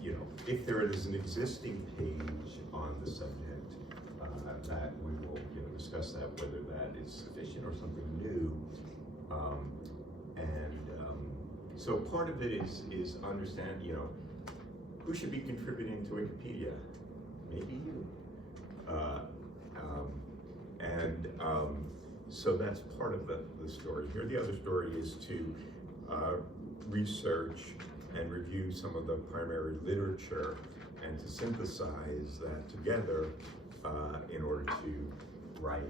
you know, if there is an existing page on the subject, that we will, you know, discuss that, whether that is sufficient or something new. So part of it is understand, you know, who should be contributing to Wikipedia? Maybe you. So that's part of the story here. The other story is to research and review some of the primary literature and to synthesize that together in order to write,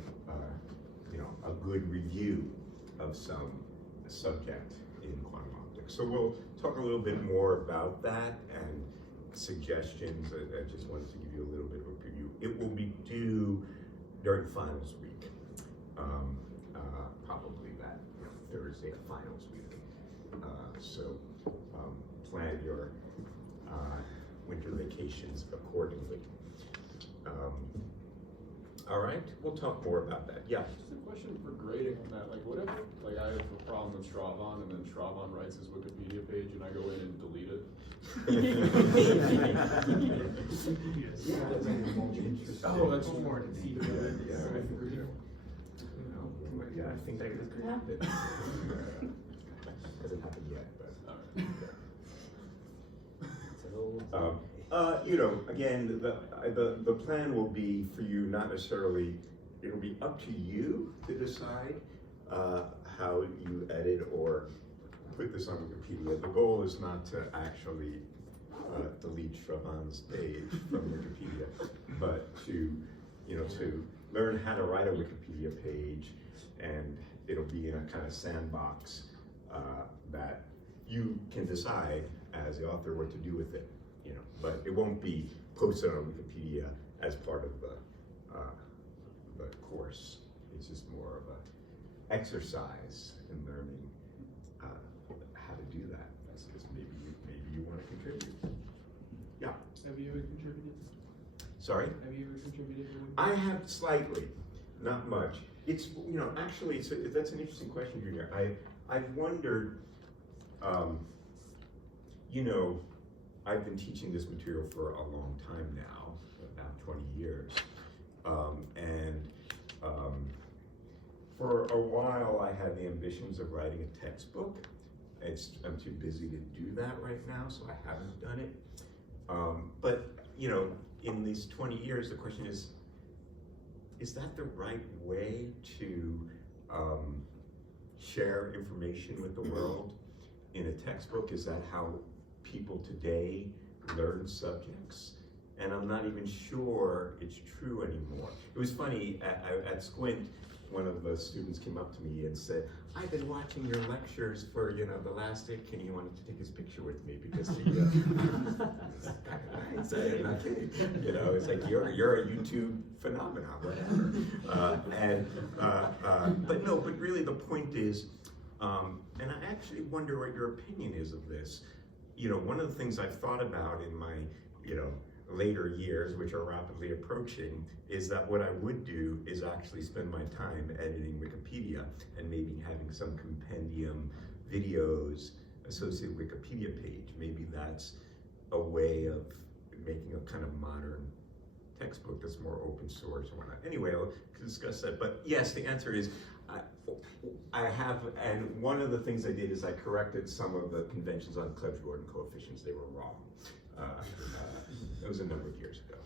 you know, a good review of some subject in quantum optics. So we'll talk a little bit more about that and suggestions. I just wanted to give you a little bit of a preview. It will be due during finals week, probably that, you know, Thursday of finals week. So plan your winter vacations accordingly. All right, we'll talk more about that. Yeah. Just a question for grading on that. Like, what if, like, I have a problem with Strabon, and then Strabon writes his Wikipedia page, and I go in and delete it? Oh, that's more to see. Yeah, I think that could happen. Hasn't happened yet, but. You know, again, the plan will be for you, not necessarily, it'll be up to you to decide how you edit or put this on Wikipedia. The goal is not to actually delete Strabon's page from Wikipedia, but to, you know, to learn how to write a Wikipedia page, and it'll be in a kind of sandbox that you can decide as the author what to do with it. You know, but it won't be posted on Wikipedia as part of the course. It's just more of an exercise in learning how to do that. That's just maybe you want to contribute. Yeah. Have you ever contributed? Sorry? Have you ever contributed? I have slightly, not much. It's, you know, actually, that's an interesting question, Junior. I've wondered, you know, I've been teaching this material for a long time now, about 20 years. For a while, I had the ambitions of writing a textbook. I'm too busy to do that right now, so I haven't done it. But, you know, in these 20 years, the question is that the right way to share information with the world in a textbook? Is that how people today learn subjects? And I'm not even sure it's true anymore. It was funny, at Squint, one of the students came up to me and said, I've been watching your lectures for, you know, the last week, and he wanted to take his picture with me because he, I said, not kidding. You know, it's like, you're a YouTube phenomenon, whatever. But really the point is, and I actually wonder what your opinion is of this. You know, one of the things I've thought about in my, you know, later years, which are rapidly approaching, is that what I would do is actually spend my time editing Wikipedia and maybe having some compendium videos associated with Wikipedia page. Maybe that's a way of making a kind of modern textbook that's more open source and whatnot. Anyway, I'll discuss that. But yes, the answer is, I have, and one of the things I did is I corrected some of the conventions on Clebsch-Gordon coefficients. They were wrong. It was a number of years ago.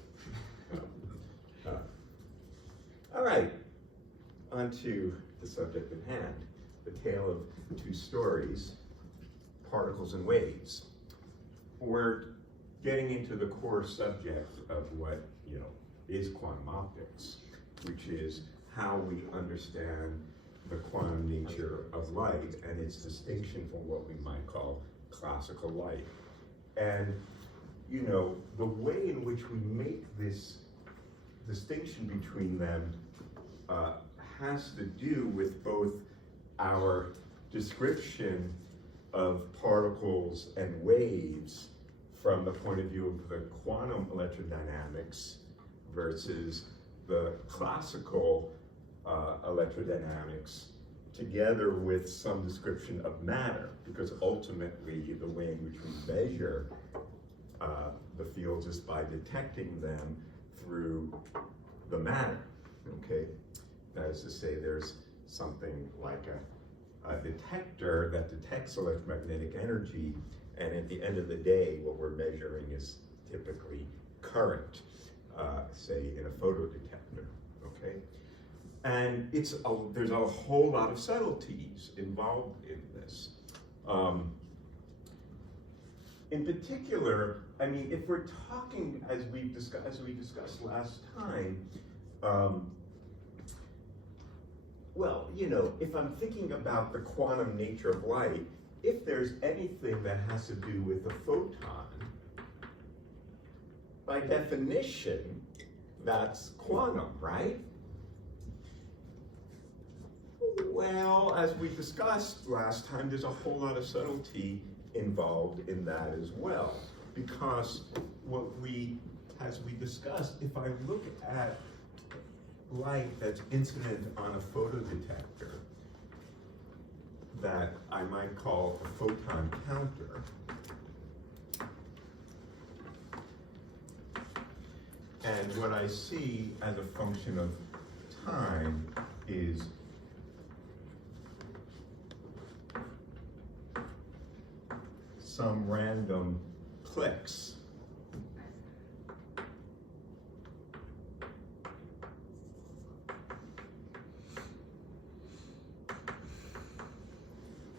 All right, on to the subject at hand, the tale of two stories, particles and waves. We're getting into the core subject of what, you know, is quantum optics, which is how we understand the quantum nature of light and its distinction from what we might call classical light. And, you know, the way in which we make this distinction between them has to do with both our description of particles and waves from the point of view of the quantum electrodynamics versus the classical electrodynamics, together with some description of matter, because ultimately the way in which we measure the fields is by detecting them through the matter, okay? That is to say, there's something like a detector that detects electromagnetic energy, and at the end of the day, what we're measuring is typically current, say in a photodetector, okay? And there's a whole lot of subtleties involved in this. In particular, I mean, if we're talking, as we discussed last time, well, you know, if I'm thinking about the quantum nature of light, if there's anything that has to do with a photon, by definition, that's quantum, right? Well, as we discussed last time, there's a whole lot of subtlety involved in that as well. Because as we discussed, if I look at light that's incident on a photodetector that I might call a photon counter, and what I see as a function of time is some random clicks.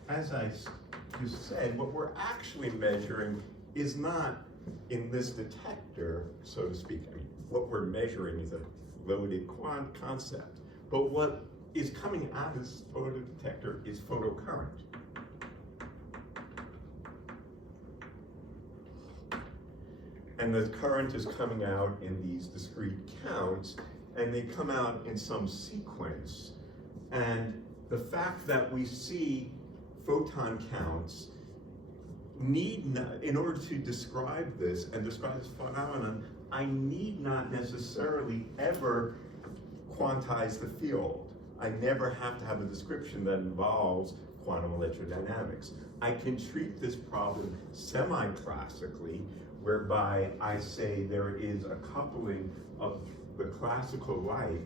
As I just said, what we're actually measuring is not in this detector, so to speak. I mean, what we're measuring is a loaded concept. But what is coming out of this photodetector is photocurrent. And the current is coming out in these discrete counts, and they come out in some sequence. And the fact that we see photon counts in order to describe this and describe this phenomenon, I need not necessarily ever quantize the field. I never have to have a description that involves quantum electrodynamics. I can treat this problem semi-classically, whereby I say there is a coupling of the classical light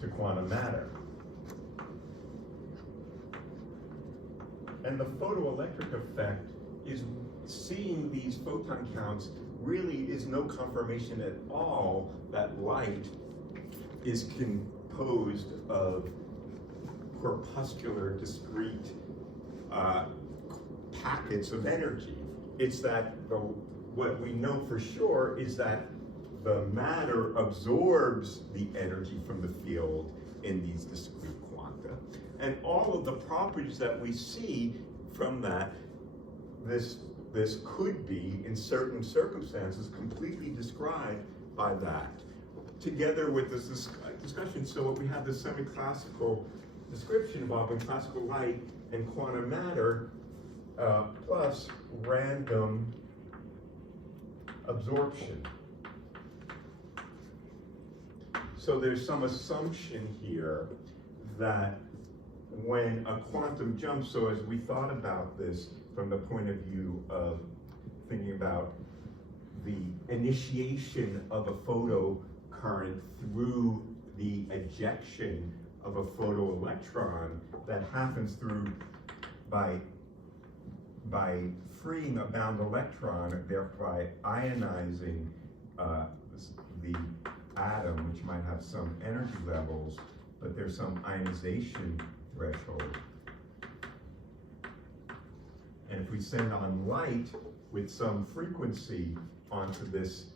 to quantum matter. And the photoelectric effect is seeing these photon counts really is no confirmation at all that light is composed of corpuscular discrete packets of energy. It's that what we know for sure is that the matter absorbs the energy from the field in these discrete quanta. And all of the properties that we see from that, this could be, in certain circumstances, completely described by that, together with this discussion. So we have this semi-classical description involving classical light and quantum matter, plus random absorption. So there's some assumption here that when a quantum jump, so as we thought about this from the point of view of thinking about the initiation of a photocurrent through the ejection of a photoelectron that happens through by freeing a bound electron, thereby ionizing the atom, which might have some energy levels, but there's some ionization threshold. And if we send on light with some frequency onto this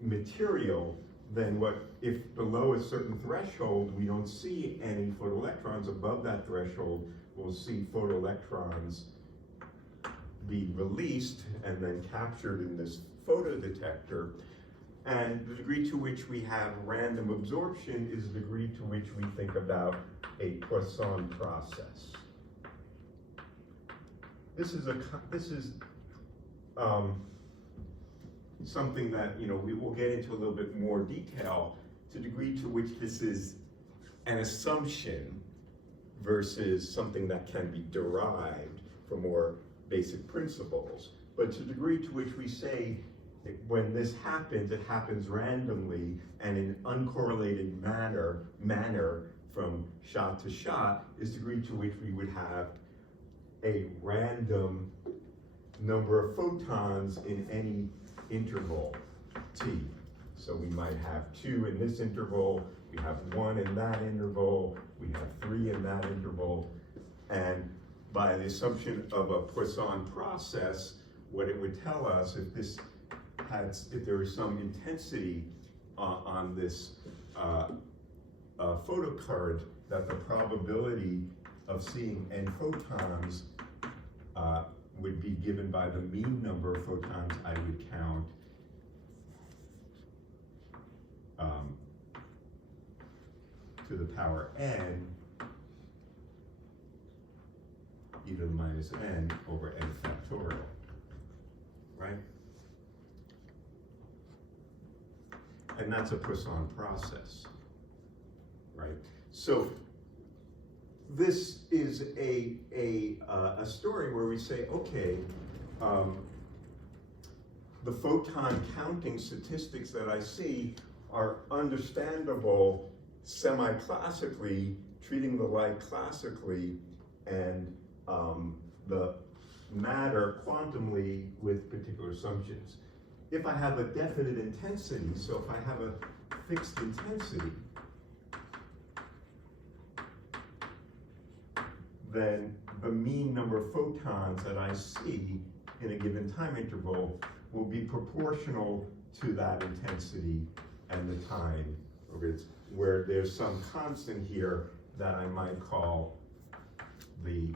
material, then if below a certain threshold we don't see any photoelectrons, above that threshold we'll see photoelectrons be released and then captured in this photodetector. And the degree to which we have random absorption is the degree to which we think about a Poisson process. This is something that, we will get into a little bit more detail, to the degree to which this is an assumption versus something that can be derived from more basic principles. But to the degree to which we say that when this happens, it happens randomly and in uncorrelated manner from shot to shot, is the degree to which we would have a random number of photons in any interval t. So we might have 2 in this interval, we have 1 in that interval, we have 3 in that interval, and by the assumption of a Poisson process, what it would tell us, if there was some intensity on this photocurrent, that the probability of seeing n photons would be given by the mean number of photons I would count to the power n e to the minus n over n factorial, right? And that's a Poisson process, right? So this is a story where we say, okay, the photon counting statistics that I see are understandable semi-classically, treating the light classically, and the matter quantumly with particular assumptions. If I have a definite intensity, so if I have a fixed intensity, then the mean number of photons that I see in a given time interval will be proportional to that intensity and the time, where there's some constant here that I might call the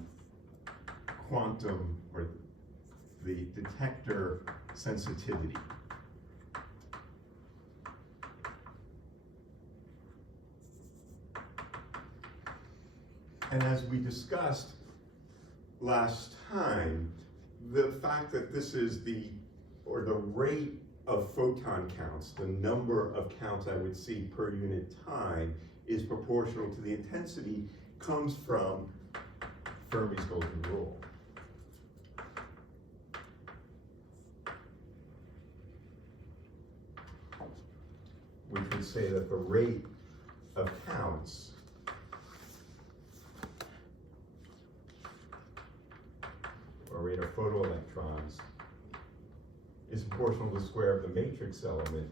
quantum or the detector sensitivity. And as we discussed last time, the fact that this is the rate of photon counts, the number of counts I would see per unit time, is proportional to the intensity, comes from Fermi's golden rule. Which would say that the rate of counts or rate of photoelectrons is proportional to the square of the matrix element,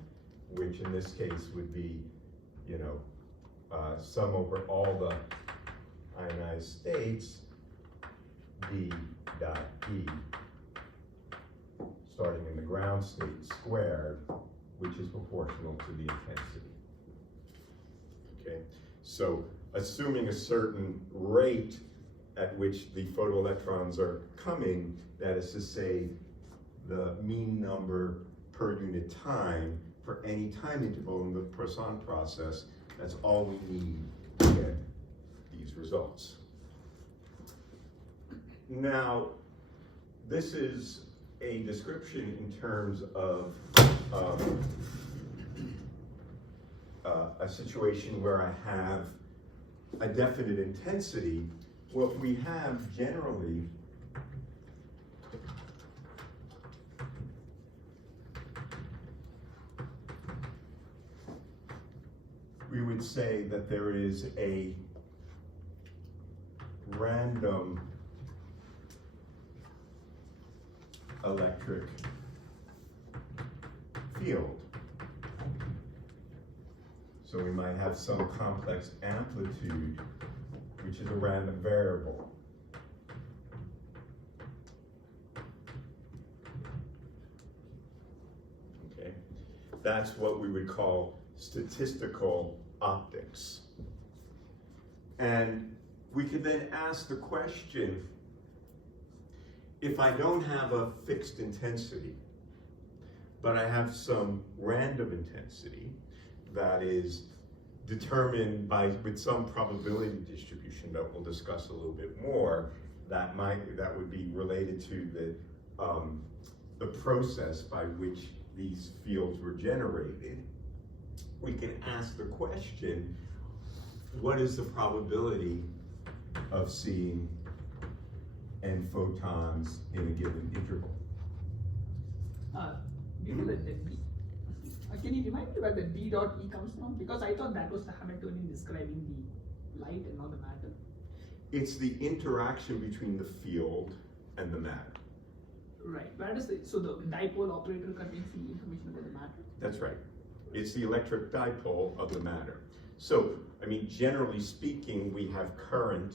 which in this case would be, sum over all the ionized states, d dot e, starting in the ground state squared, which is proportional to the intensity. Okay, so assuming a certain rate at which the photoelectrons are coming, that is to say, the mean number per unit time for any time interval in the Poisson process, that's all we need to get these results. Now, this is a description in terms of a situation where I have a definite intensity. What we have generally we would say that there is a random electric field. So we might have some complex amplitude, which is a random variable. Okay, that's what we would call statistical optics. And we could then ask the question, if I don't have a fixed intensity, but I have some random intensity that is determined with some probability distribution that we'll discuss a little bit more, that would be related to the process by which these fields were generated, we can ask the question, what is the probability of seeing n photons in a given interval? Before that, can you remind me where the d dot E comes from? Because I thought that was the Hamiltonian describing the light and not the matter. It's the interaction between the field and the matter. Right. Where does so the dipole operator contains the information about the matter? That's right. It's the electric dipole of the matter. So, I mean, generally speaking, we have current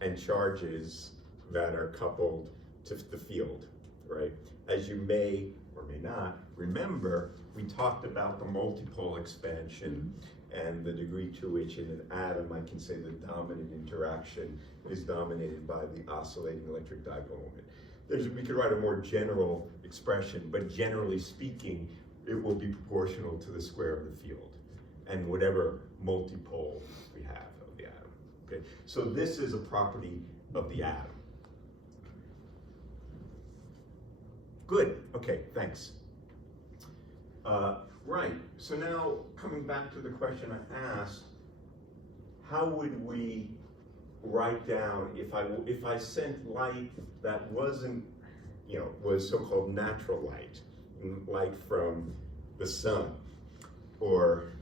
and charges that are coupled to the field, right? As you may or may not remember, we talked about the multipole expansion and the degree to which in an atom I can say the dominant interaction is dominated by the oscillating electric dipole moment. We could write a more general expression, but generally speaking, it will be proportional to the square of the field and whatever multipole we have of the atom. Okay, so this is a property of the atom. Good, okay, thanks. Right, so now coming back to the question I asked, how would we write down if I sent light that wasn't, was so-called natural light from the sun or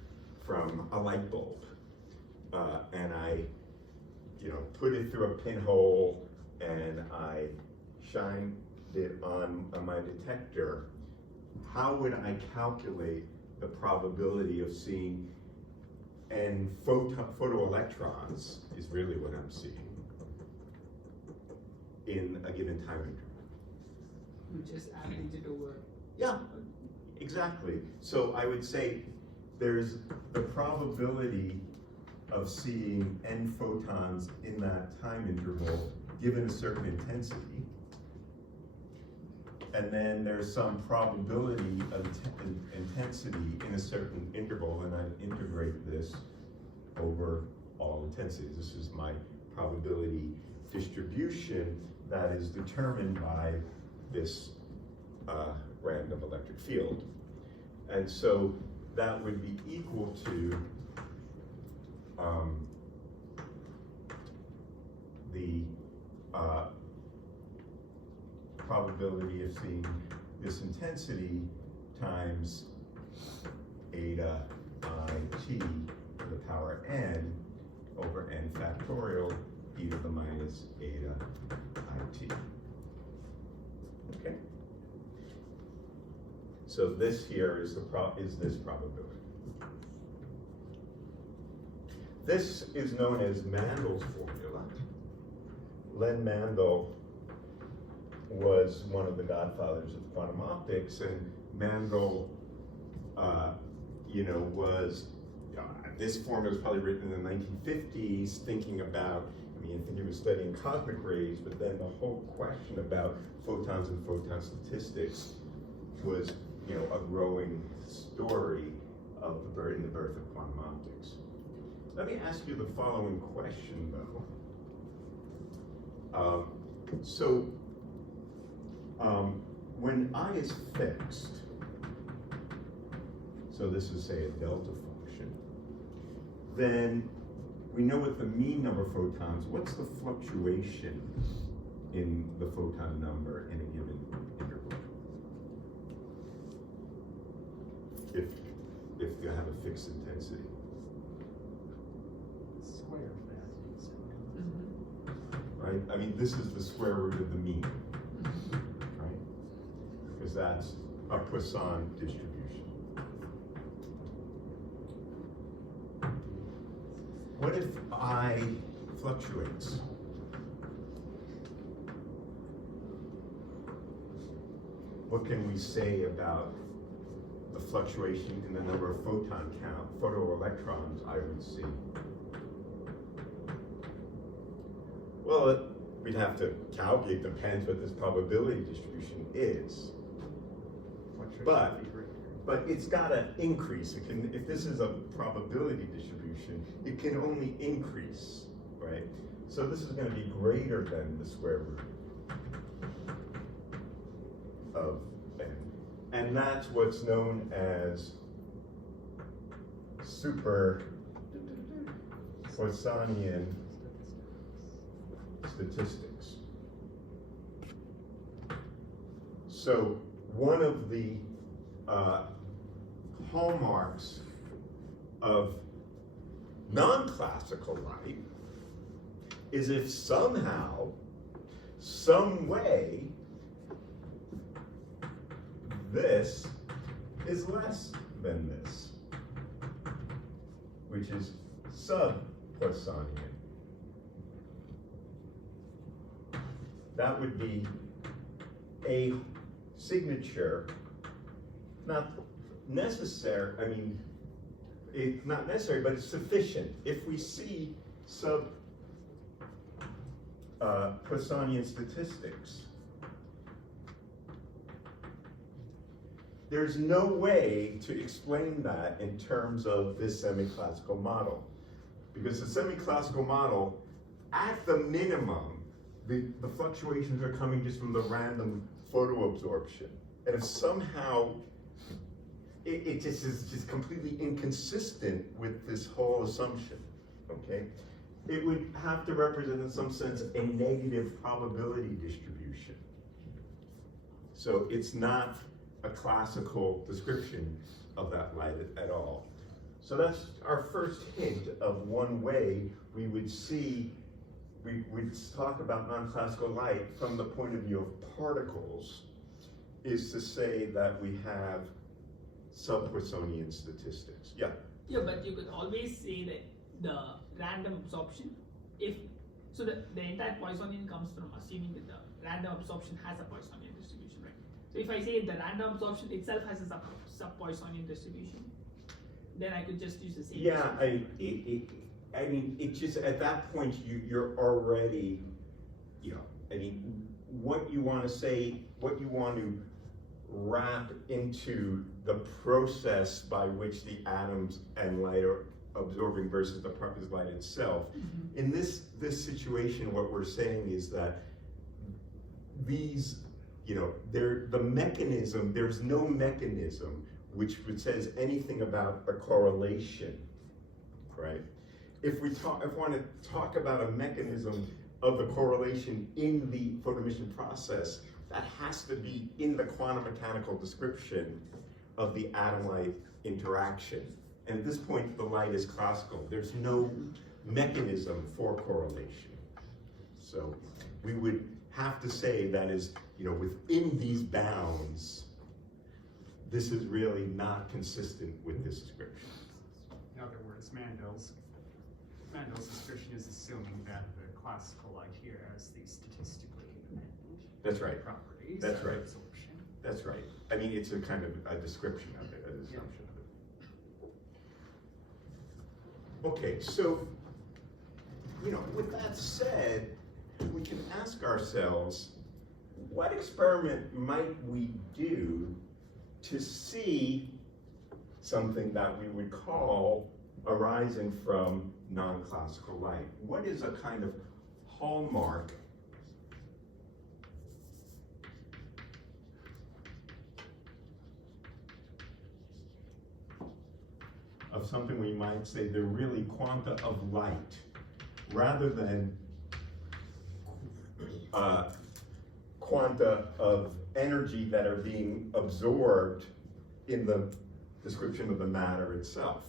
from a light bulb, and I, put it through a pinhole and I shined it on my detector, how would I calculate the probability of seeing n photoelectrons is really what I'm seeing in a given time interval? You just average it over. Yeah, exactly. So I would say there's the probability of seeing n photons in that time interval given a certain intensity. And then there's some probability of intensity in a certain interval, and I integrate this over all intensities. This is my probability distribution that is determined by this random electric field. And so that would be equal to the probability of seeing this intensity times eta I t to the power n over n factorial e to the minus eta I t. Okay. So this here is this probability. This is known as Mandel's formula. Len Mandel was one of the godfathers of quantum optics, and Mandel, this formula was probably written in the 1950s, thinking about, I think he was studying cosmic rays, but then the whole question about photons and photon statistics was, a growing story of the birth of quantum optics. Let me ask you the following question, though. When I is fixed, so this is, say, a delta function, then we know what the mean number of photons, what's the fluctuation in the photon number in a given interval? If you have a fixed intensity. Square of that. Right? This is the square root of the mean. Right? Because that's a Poisson distribution. What if I fluctuates? What can we say about the fluctuation in the number of photoelectrons I would see? Well, we'd have to calculate, depends what this probability distribution is. But it's got to increase. It can, if this is a probability distribution, it can only increase, right? So this is going to be greater than the square root of n. And that's what's known as super Poissonian statistics. So one of the hallmarks of non-classical light is if somehow, some way, this is less than this, which is sub-Poissonian. That would be a signature, not necessary, I mean, it's not necessary, but it's sufficient. If we see Poissonian statistics, there's no way to explain that in terms of this semi-classical model. Because the semi-classical model, at the minimum, the fluctuations are coming just from the random photo absorption. And if somehow it just is just completely inconsistent with this whole assumption, okay? It would have to represent in some sense a negative probability distribution. So it's not a classical description of that light at all. So that's our first hint of one way we would see, we would talk about non-classical light from the point of view of particles, is to say that we have sub-Poissonian statistics. Yeah? Yeah, but you could always say that the random absorption, so the entire Poissonian comes from assuming that the random absorption has a Poissonian distribution, right? So if I say the random absorption itself has a sub-Poissonian distribution, then I could just use the same. Yeah, I mean, it just, at that point, you're already, you know, I mean, what you want to say, what you want to wrap into the process by which the atoms and light are absorbing versus the is light itself. Mm-hmm. In this situation, what we're saying is that these, you know, the mechanism, there's no mechanism which says anything about a correlation, right? If we want to talk about a mechanism of the correlation in the photoemission process, that has to be in the quantum mechanical description of the atom-light interaction. And at this point, the light is classical. There's no mechanism for correlation. So we would have to say that is, you know, within these bounds, this is really not consistent with this description. In other words, Mandel's description is assuming that the classical light here has the statistically independent That's right. properties. That's of right. Absorption. That's right. I mean, it's a kind of a description of it, an assumption of it. Okay, so, you know, with that said, we can ask ourselves, what experiment might we do to see something that we would call arising from non-classical light? What is a kind of hallmark of something we might say they're really quanta of light, rather than quanta of energy that are being absorbed in the description of the matter itself?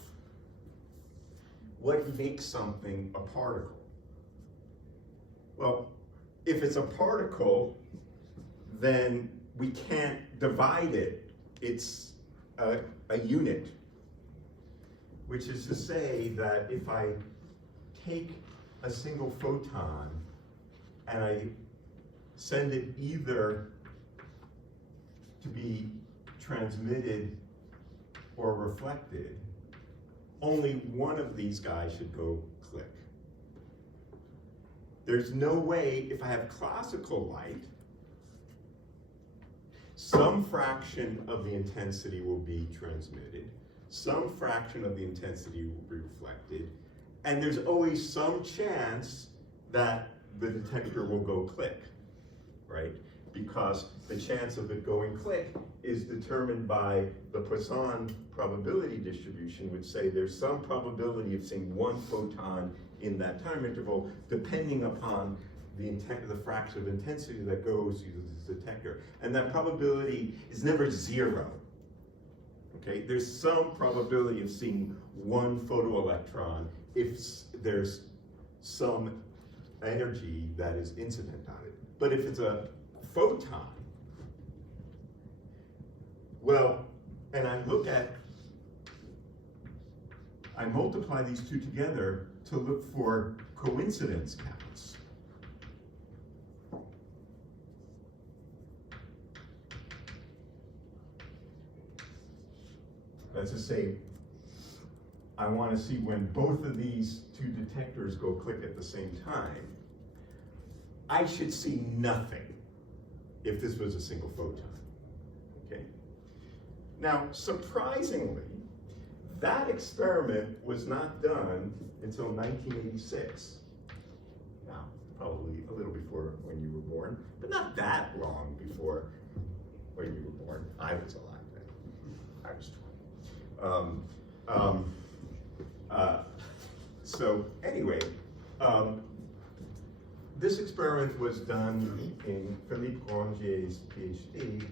What makes something a particle? Well, if it's a particle, then we can't divide it. It's a unit, which is to say that if I take a single photon and I send it either to be transmitted or reflected, only one of these guys should go click. There's no way, if I have classical light, some fraction of the intensity will be transmitted, some fraction of the intensity will be reflected, and there's always some chance that the detector will go click, right? because the chance of it going click is determined by the Poisson probability distribution, which say there's some probability of seeing one photon in that time interval, depending upon the fraction of intensity that goes through the detector. And that probability is never zero. Okay, there's some probability of seeing one photoelectron if there's some energy that is incident on it. But if it's a photon, well, and I multiply these two together to look for coincidence counts. Let's just say I want to see when both of these two detectors go click at the same time. I should see nothing if this was a single photon, okay? Now, surprisingly, that experiment was not done until 1986. Now, probably a little before when you were born, but not that long before when you were born. I was alive then. I was 20. So anyway, this experiment was done in Philippe Grandier's PhD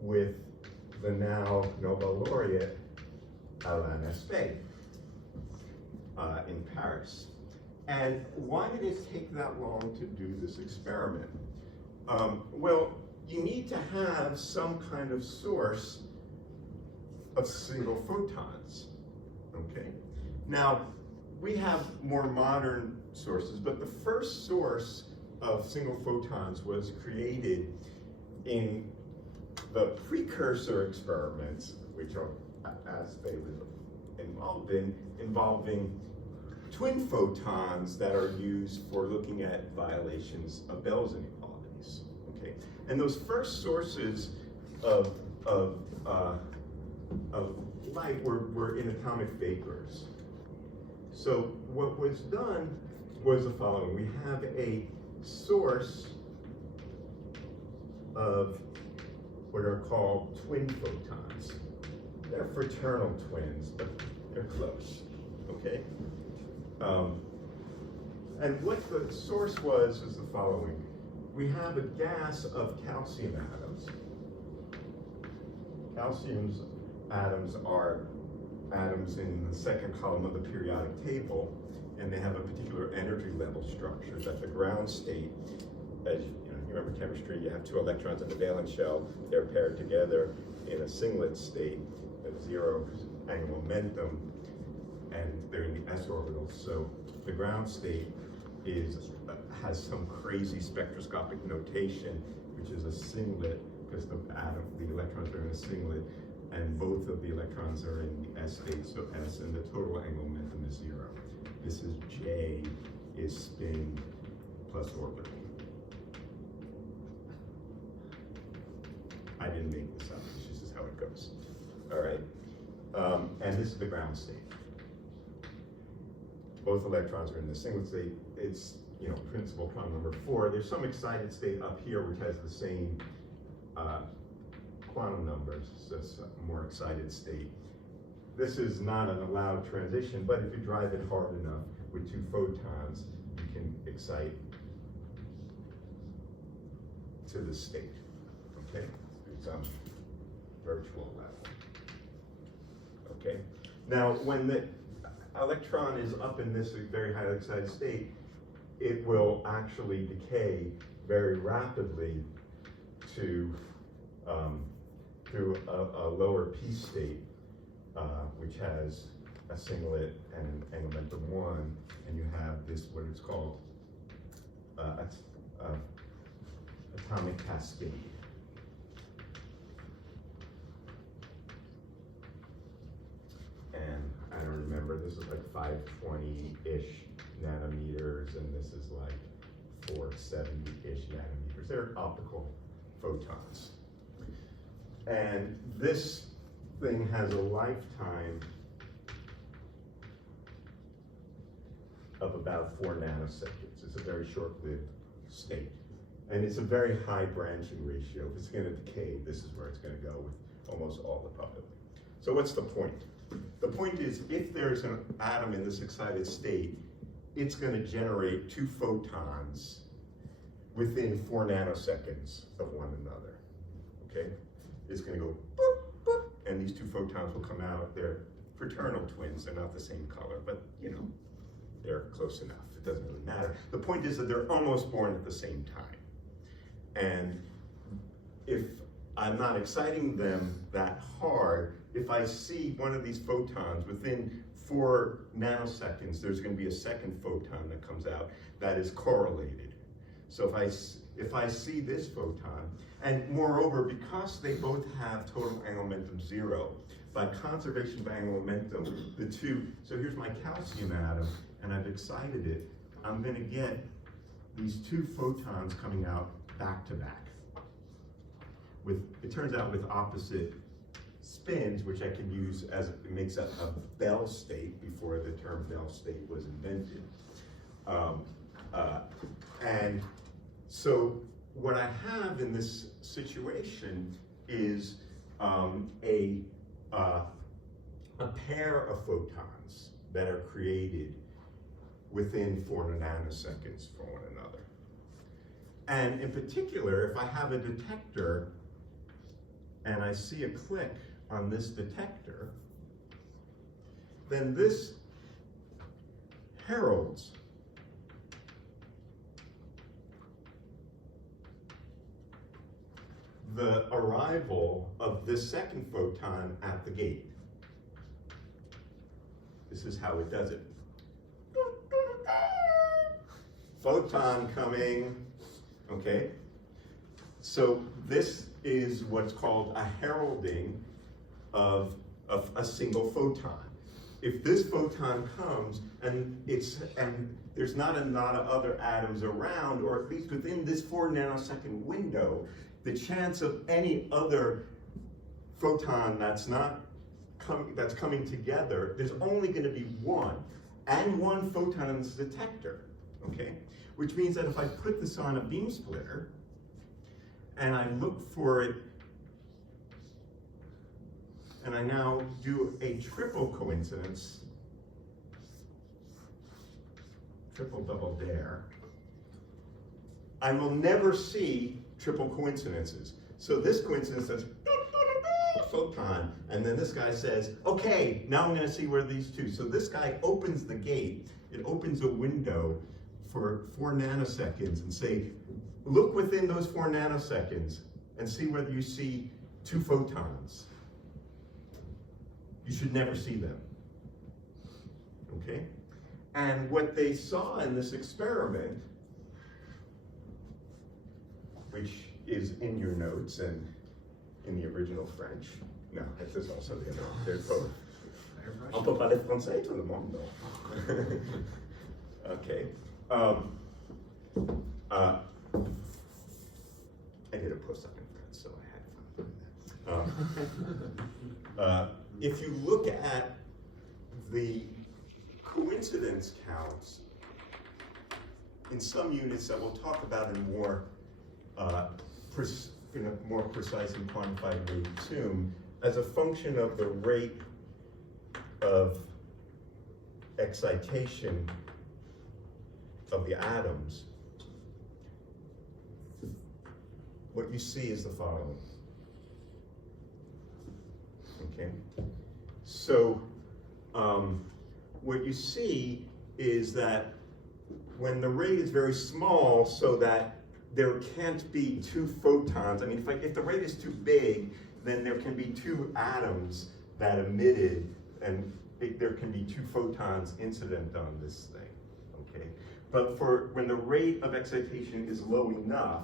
with the now Nobel laureate Alain Aspect in Paris. And why did it take that long to do this experiment? Well, you need to have some kind of source of single photons, okay? Now, we have more modern sources, but the first source of single photons was created in the precursor experiments, which are Aspect was involved in, involving twin photons that are used for looking at violations of Bell's inequalities, okay? And those first sources of light were in atomic vapors. So what was done was the following. We have a source of what are called twin photons. They're fraternal twins, but they're close, okay? And what the source was the following. We have a gas of calcium atoms. Calcium's atoms are atoms in the second column of the periodic table, and they have a particular energy level structure that the ground state, as you remember chemistry, you have two electrons in the valence shell, they're paired together in a singlet state at zero angular momentum, and they're in the s orbital. So the ground state has some crazy spectroscopic notation, which is a singlet, because the electrons are in a singlet, and both of the electrons are in the s state, so s, and the total angular momentum is zero. This is J is spin plus orbital. I didn't make this up, this is how it goes. All right, and this is the ground state. Both electrons are in the singlet state. It's, principal problem number 4. There's some excited state up here which has the same quantum numbers, so it's a more excited state. This is not an allowed transition, but if you drive it hard enough with two photons, you can excite to the state, okay? Through some virtual level, okay? Now, when the electron is up in this very highly excited state, it will actually decay very rapidly to a lower p state, which has a singlet and angular momentum 1, and you have this, what it's called, atomic cascade. And I don't remember, this is like 520-ish nanometers, and this is like 470-ish nanometers. They're optical photons. And this thing has a lifetime of about 4 nanoseconds. It's a very short-lived state. And it's a very high branching ratio. If it's gonna decay, this is where it's gonna go with almost all the probability. So what's the point? The point is, if there's an atom in this excited state, it's gonna generate 2 photons within 4 nanoseconds of one another, okay? It's gonna go boop, boop, and these 2 photons will come out. They're fraternal twins, they're not the same color, but you know, they're close enough. It doesn't really matter. The point is that they're almost born at the same time. And if I'm not exciting them that hard, if I see one of these photons within 4 nanoseconds, there's going to be a second photon that comes out that is correlated. So if I see this photon, and moreover, because they both have total angular momentum 0, by conservation of angular momentum, the two, so here's my calcium atom, and I've excited it, I'm going to get these 2 photons coming out back to back. It turns out with opposite spins, which I can use as, it makes a Bell state before the term Bell state was invented. And so what I have in this situation is a pair of photons that are created within 4 nanoseconds from one another. And in particular, if I have a detector and I see a click on this detector, then this heralds the arrival of this second photon at the gate. This is how it does it. Photon coming, okay? So this is what's called a heralding of a single photon. If this photon comes and there's not a lot of other atoms around, or at least within this 4 nanosecond window, the chance of any other photon that's coming together, there's only going to be one, and one photon in this detector, okay? Which means that if I put this on a beam splitter and I look for it, and I now do a triple coincidence, triple double dare, I will never see triple coincidences. So this coincidence says photon, and then this guy says, okay, now I'm gonna see where these 2. So this guy opens the gate, it opens a window for 4 nanoseconds and say, look within those 4 nanoseconds and see whether you see 2 photons. You should never see them, okay? And what they saw in this experiment, which is in your notes and in the original French. No, this is also the other. They're both. On peut parler français, tout le monde, non? Okay. I did a postdoc in France, so I had fun doing that. If you look at the coincidence counts in some units that we'll talk about in more in a more precise and quantified way soon, as a function of the rate of excitation of the atoms, what you see is the following. Okay? So, what you see is that when the rate is very small, so that there can't be 2 photons. I mean, if the rate is too big, then there can be 2 atoms that emitted, and there can be 2 photons incident on this thing, okay? But when the rate of excitation is low enough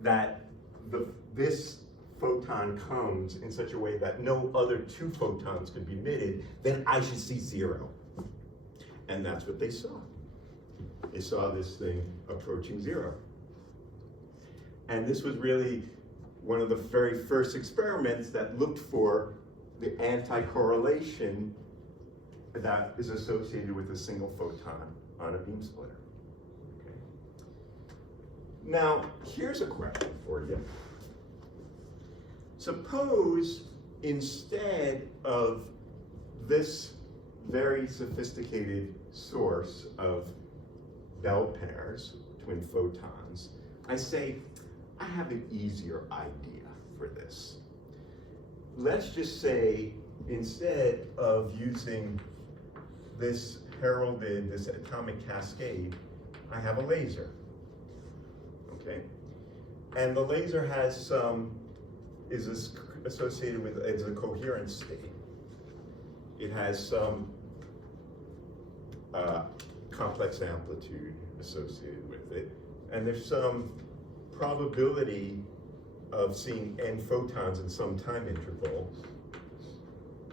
that this photon comes in such a way that no other 2 photons can be emitted, then I should see 0. And that's what they saw. They saw this thing approaching 0. And this was really one of the very first experiments that looked for the anti-correlation that is associated with a single photon on a beam splitter. Okay. Now, here's a question for you. Suppose instead of this very sophisticated source of bell pairs, twin photons, I say, I have an easier idea for this. Let's just say, instead of using this heralded, this atomic cascade, I have a laser, okay? And the laser has some, is associated with, it's a coherent state. It has some complex amplitude associated with it. And there's some probability of seeing n photons in some time interval,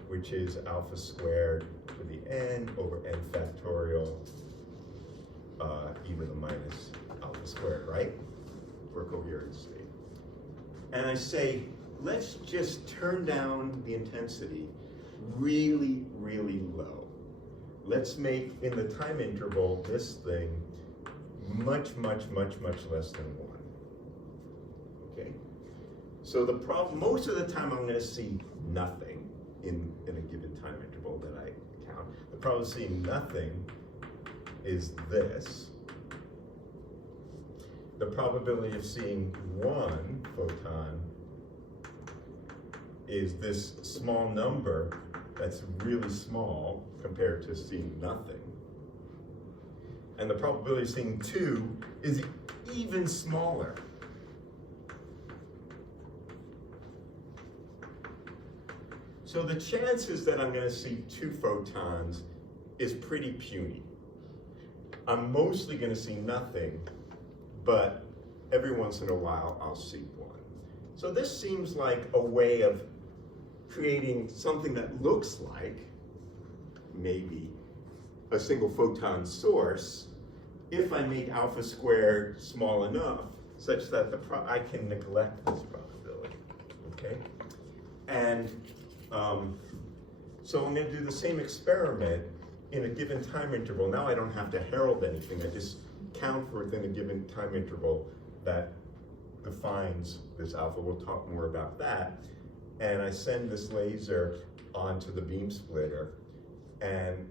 which is alpha squared to the n over n factorial e to the minus alpha squared, right? For a coherent state. And I say, let's just turn down the intensity really, really low. Let's make, in the time interval, this thing much, much, much, much less than 1. Okay? So the problem, most of the time I'm going to see nothing in a given time interval that I count. The problem of seeing nothing is this. The probability of seeing 1 photon is this small number that's really small compared to seeing nothing. And the probability of seeing 2 is even smaller. So the chances that I'm going to see 2 photons is pretty puny. I'm mostly going to see nothing, but every once in a while I'll see 1. So this seems like a way of creating something that looks like maybe a single photon source if I make alpha squared small enough such that I can neglect this probability, okay? And so I'm going to do the same experiment in a given time interval. Now I don't have to herald anything. I just count for within a given time interval that defines this alpha. We'll talk more about that. And I send this laser onto the beam splitter, and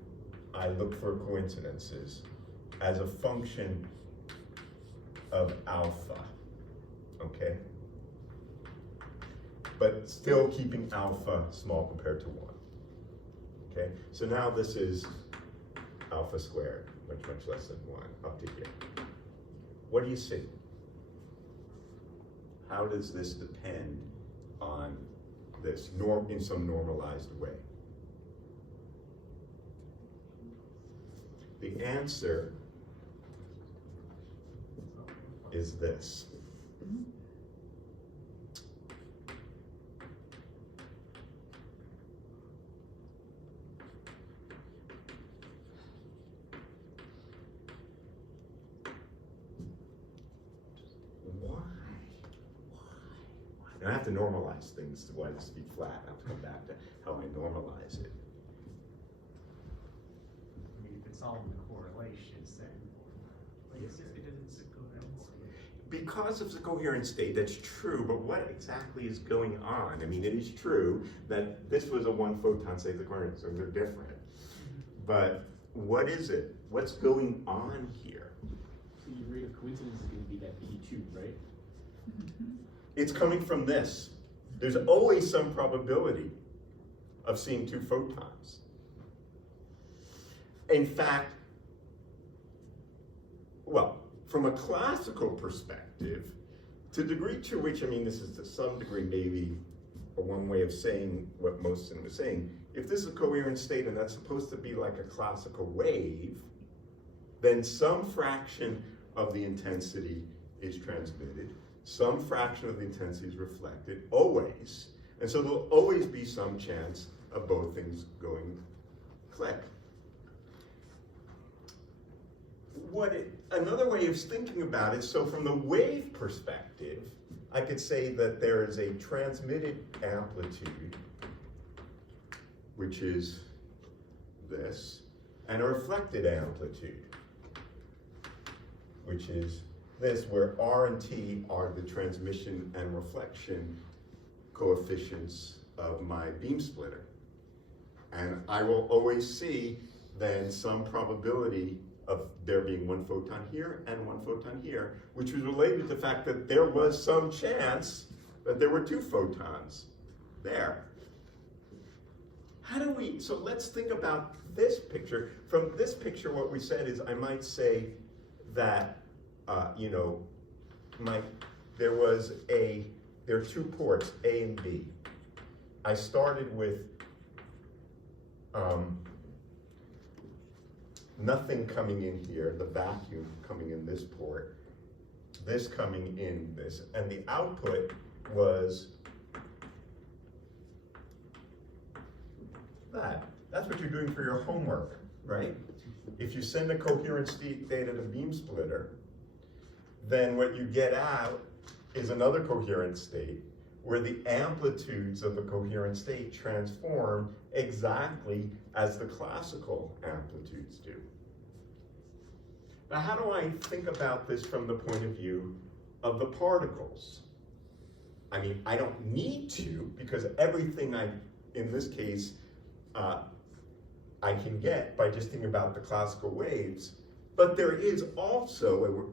I look for coincidences as a function of alpha, okay? But still keeping alpha small compared to 1, okay? So now this is alpha squared, much, much less than 1, up to here. What do you see? How does this depend on this in some normalized way? The answer is this. And I have to normalize things to why this be flat. I have to come back to how I normalize it. I mean, if it's all in the correlations, then. Because of the coherent state, that's true, but what exactly is going on? I mean, it is true that this was a 1 photon, say the coherent, so they're different. But what is it? What's going on here? So your rate of coincidence is going to be that P2, right? It's coming from this. There's always some probability of seeing 2 photons. In fact, well, from a classical perspective, to the degree to which, I mean, this is to some degree maybe one way of saying what Mosten was saying, if this is a coherent state and that's supposed to be like a classical wave, then some fraction of the intensity is transmitted, some fraction of the intensity is reflected, always. And so there'll always be some chance of both things going click. Another way of thinking about it, so from the wave perspective, I could say that there is a transmitted amplitude, which is this, and a reflected amplitude, which is this, where R and T are the transmission and reflection coefficients of my beam splitter. And I will always see then some probability of there being one photon here and one photon here, which was related to the fact that there was some chance that there were two photons there. How do we, so let's think about this picture. From this picture, what we said is, I might say that, you know, there are two ports, A and B. I started with nothing coming in here, the vacuum coming in this port, this coming in this, and the output was that. That's what you're doing for your homework, right? If you send a coherent state data to beam splitter, then what you get out is another coherent state where the amplitudes of the coherent state transform exactly as the classical amplitudes do. Now, how do I think about this from the point of view of the particles? I mean, I don't need to, because everything in this case, I can get by just thinking about the classical waves, but there is also,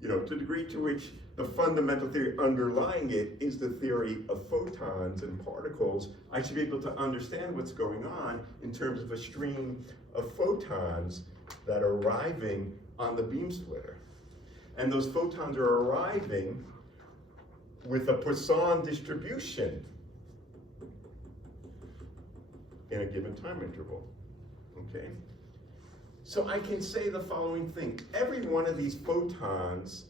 you know, to the degree to which the fundamental theory underlying it is the theory of photons and particles, I should be able to understand what's going on in terms of a stream of photons that are arriving on the beam splitter. And those photons are arriving with a Poisson distribution in a given time interval, okay? So I can say the following thing. Every one of these photons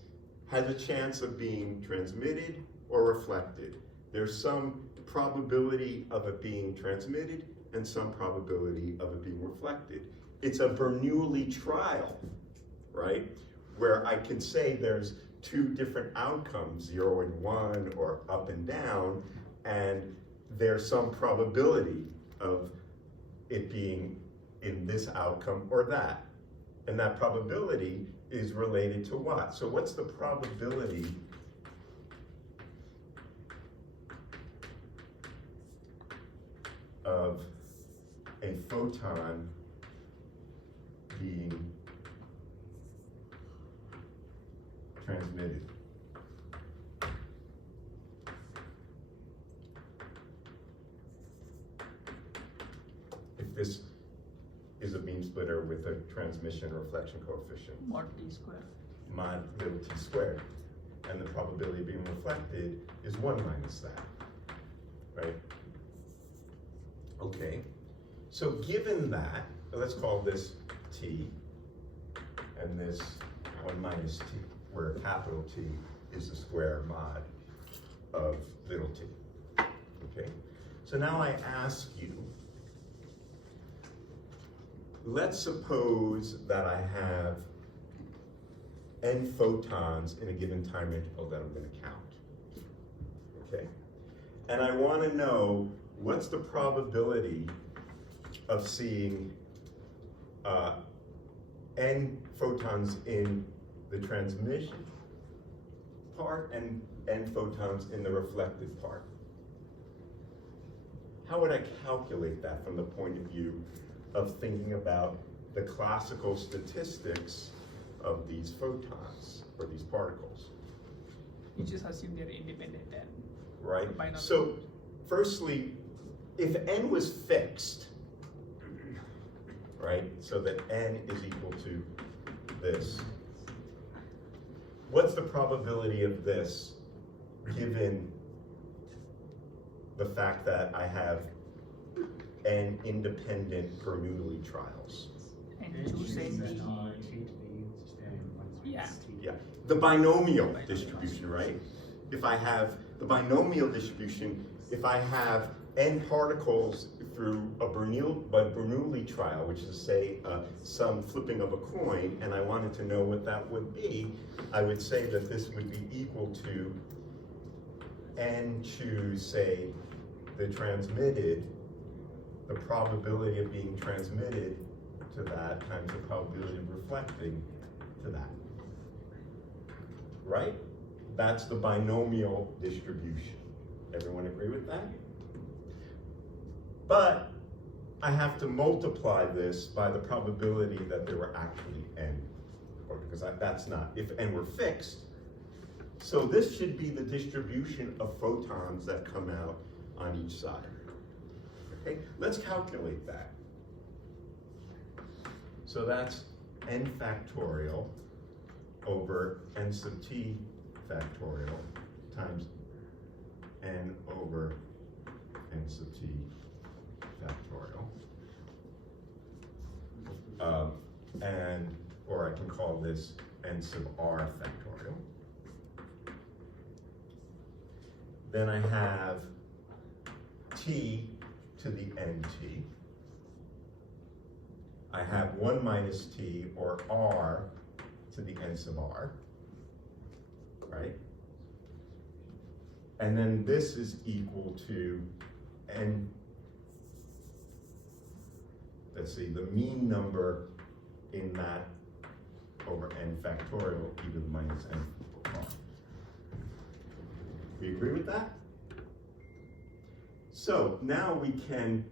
has a chance of being transmitted or reflected. There's some probability of it being transmitted and some probability of it being reflected. It's a Bernoulli trial, right? Where I can say there's two different outcomes, 0 and 1 or up and down, and there's some probability of it being in this outcome or that. And that probability is related to what? So what's the probability of a photon being transmitted? If this is a beam splitter with a transmission reflection coefficient, Mod T square. mod little t squared, and the probability of being reflected is 1 minus that, right? Okay, so given that, let's call this t, and this 1 minus t, where capital T is the square mod of little t, okay? So now I ask you, let's suppose that I have n photons in a given time interval that I'm going to count, okay? And I want to know what's the probability of seeing n photons in the transmission part and n photons in the reflected part. How would I calculate that from the point of view of thinking about the classical statistics of these photons or these particles? You just assume they're independent then. Right? Combine all So, firstly, if n was fixed, right, so that n is equal to this, what's the probability of this given the fact that I have n independent Bernoulli trials? And choose any. Yeah. Yeah, the binomial distribution, right? If I have the binomial distribution, if I have n particles through a Bernoulli trial, which is, say, some flipping of a coin, and I wanted to know what that would be, I would say that this would be equal to n choose, say, the transmitted, the probability of being transmitted to that times the probability of reflecting to that. right? That's the binomial distribution. Everyone agree with that? But I have to multiply this by the probability that there were actually n, because that's not, if n were fixed. So this should be the distribution of photons that come out on each side. Okay, let's calculate that. So that's n factorial over n sub t factorial times n over n sub t factorial. Or I can call this n sub r factorial. Then I have t to the nt. I have 1 minus t, or r, to the n sub r, right? And then this is equal to n, let's see, the mean number in that over n factorial e to the minus n r. We agree with that? So now we can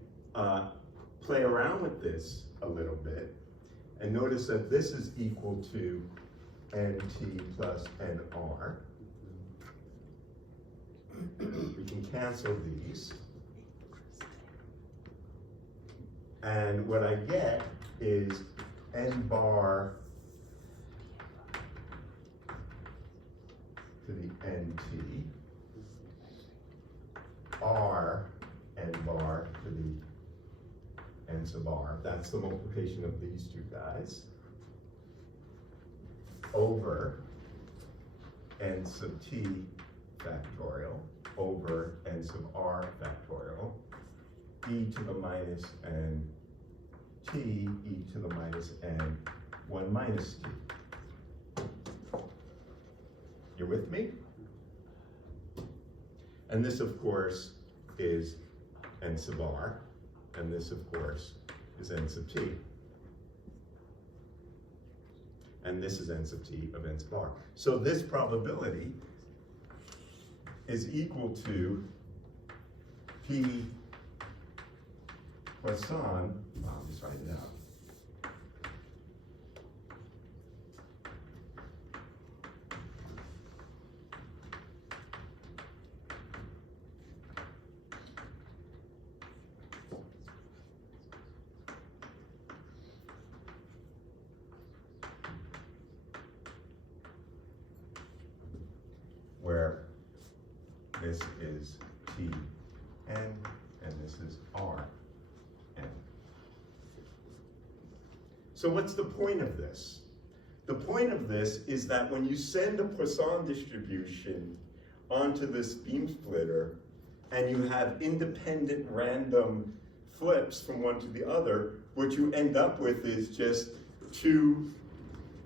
play around with this a little bit, and notice that this is equal to nt plus nr. We can cancel these. And what I get is n bar to the nt, r n bar to the n sub r. That's the multiplication of these two guys over n sub t factorial over n sub r factorial, e to the minus n t, e to the minus n, 1 minus t. You're with me? And this, of course, is n sub r, and this, of course, is n sub t. And this is n sub t of n sub r. So this probability is equal to p Poisson, I'll just write it out. Where this is T n and this is R n. So what's the point of this? The point of this is that when you send a Poisson distribution onto this beam splitter and you have independent random flips from one to the other, what you end up with is just two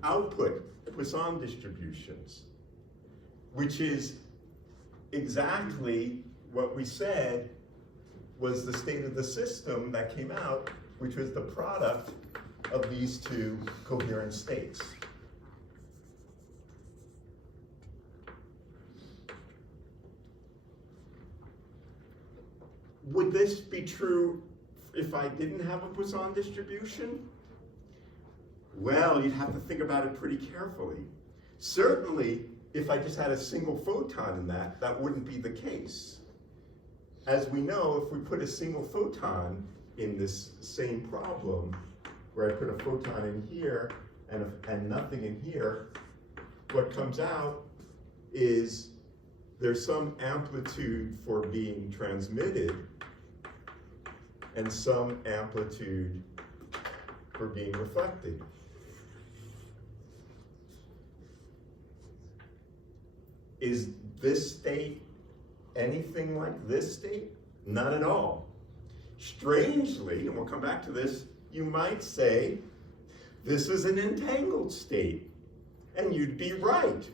output Poisson distributions, which is exactly what we said was the state of the system that came out, which was the product of these two coherent states. Would this be true if I didn't have a Poisson distribution? Well, you'd have to think about it pretty carefully. Certainly, if I just had a single photon in that, that wouldn't be the case. As we know, if we put a single photon in this same problem, where I put a photon in here and nothing in here, what comes out is there's some amplitude for being transmitted and some amplitude for being reflected. Is this state anything like this state? Not at all. Strangely, and we'll come back to this, you might say this is an entangled state, and you'd be right.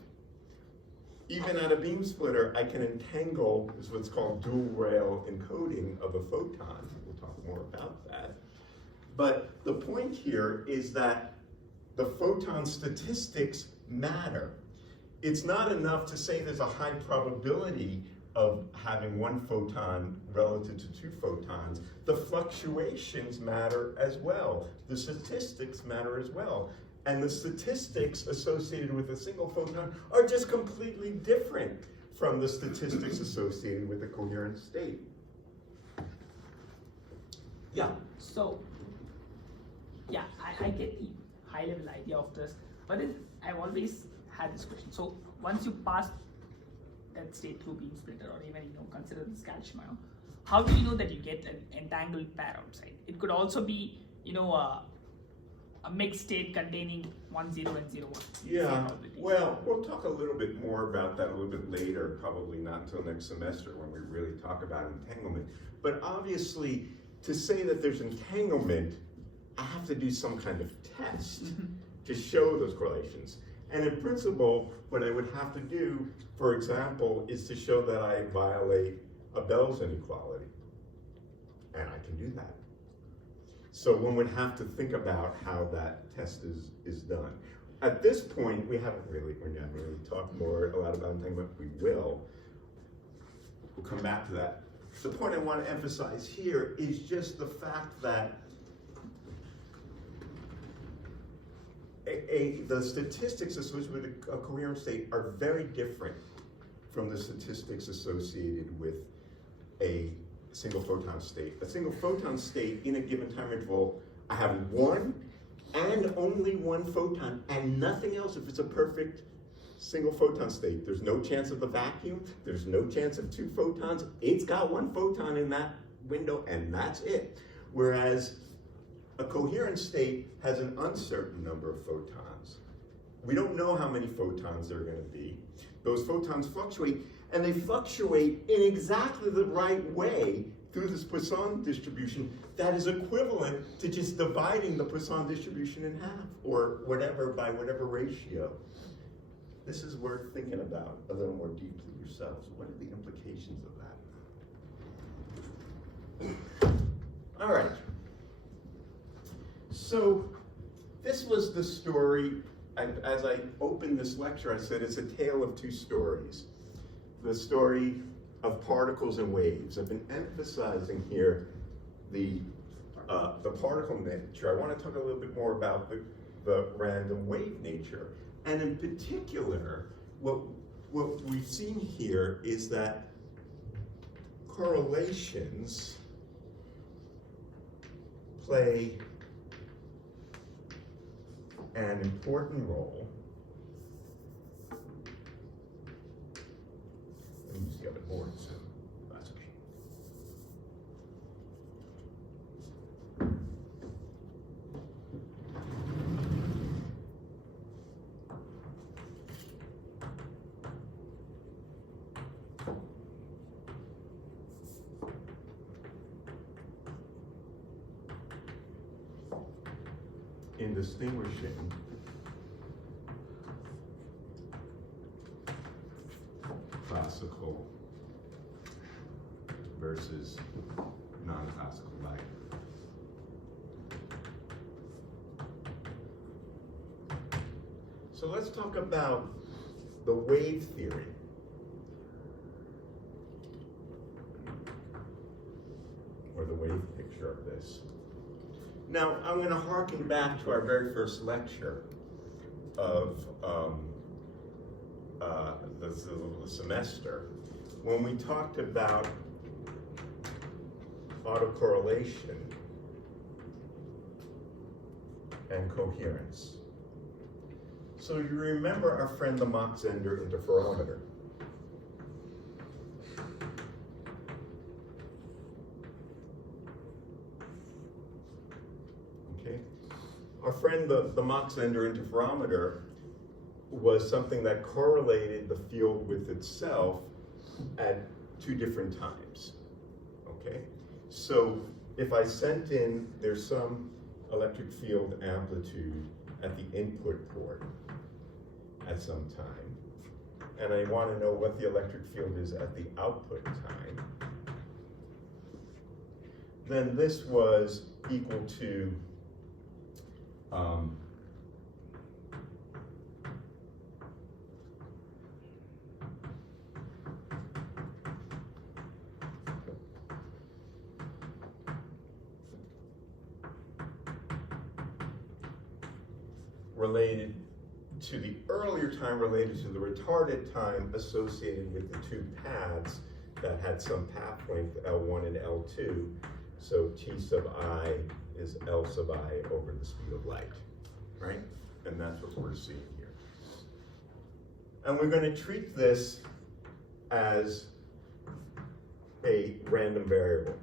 Even at a beam splitter, I can entangle, is what's called dual rail encoding of a photon. We'll talk more about that. But the point here is that the photon statistics matter. it's not enough to say there's a high probability of having one photon relative to two photons. The fluctuations matter as well. The statistics matter as well. And the statistics associated with a single photon are just completely different from the statistics associated with a coherent state. Yeah. So, yeah, I get the high level idea of this, but then I've always had this question. So once you pass that state through beam splitter, or even consider this calcium ion, how do you know that you get an entangled pair outside? It could also be a mixed state containing 1, 0 and 0, 1. Yeah, well, we'll talk a little bit more about that a little bit later, probably not until next semester when we really talk about entanglement. But obviously, to say that there's entanglement, I have to do some kind of test to show those correlations. And in principle, what I would have to do, for example, is to show that I violate a Bell's inequality. And I can do that. So one would have to think about how that test is done. At this point, we're not really talking a lot about entanglement. We will. We'll come back to that. The point I want to emphasize here is just the fact that the statistics associated with a coherent state are very different from the statistics associated with a single photon state. A single photon state in a given time interval, I have one and only one photon and nothing else. If it's a perfect single photon state, there's no chance of the vacuum, there's no chance of two photons. It's got one photon in that window and that's it. Whereas a coherent state has an uncertain number of photons. We don't know how many photons there are going to be. Those photons fluctuate, and they fluctuate in exactly the right way through this Poisson distribution that is equivalent to just dividing the Poisson distribution in half, or whatever, by whatever ratio. This is worth thinking about a little more deeply yourselves. What are the implications of that? All right. So this was the story. As I opened this lecture, I said it's a tale of two stories. The story of particles and waves. I've been emphasizing here the particle nature. I want to talk a little bit more about the random wave nature. And in particular, what we've seen here is that correlations play an important role. Let me use the other board, so that's okay. In distinguishing classical versus non-classical light. So let's talk about the wave theory. Or the wave picture of this. Now, I'm going to harken back to our very first lecture of the semester, when we talked about autocorrelation and coherence. So you remember our friend the Mach-Zehnder interferometer. Our friend, the Mach-Zehnder interferometer, was something that correlated the field with itself at two different times, okay? So if I sent in, there's some electric field amplitude at the input port at some time, and I want to know what the electric field is at the output time, then this was equal to related to the earlier time related to the retarded time associated with the two paths that had some path length L1 and L2. So T sub I is L sub I over the speed of light, right? And that's what we're seeing here. And we're going to treat this as a random variable.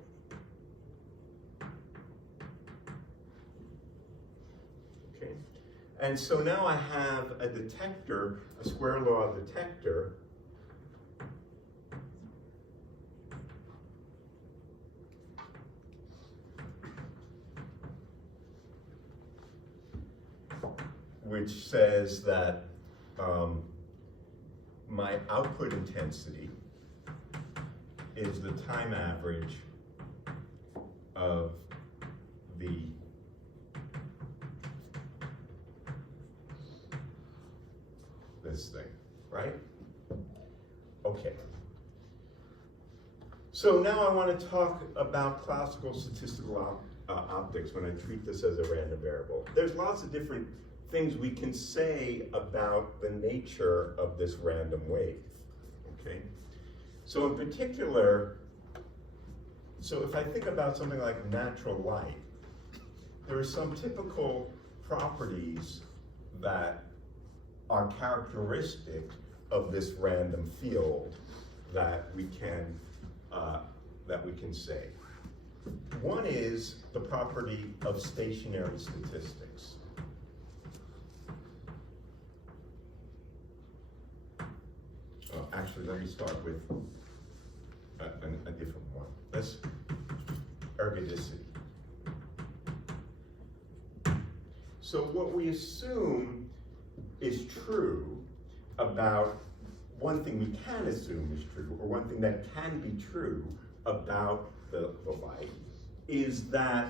Okay. And so now I have a detector, a square law detector, which says that my output intensity is the time average of this thing, right? Okay. So now I want to talk about classical statistical optics when I treat this as a random variable. There's lots of different things we can say about the nature of this random wave, okay? So in particular, so if I think about something like natural light, there are some typical properties that are characteristic of this random field that we can say. One is the property of stationary statistics. Actually, let me start with a different one. Let's ergodicity. So what we assume is true about one thing we can assume is true, or one thing that can be true about the light, is that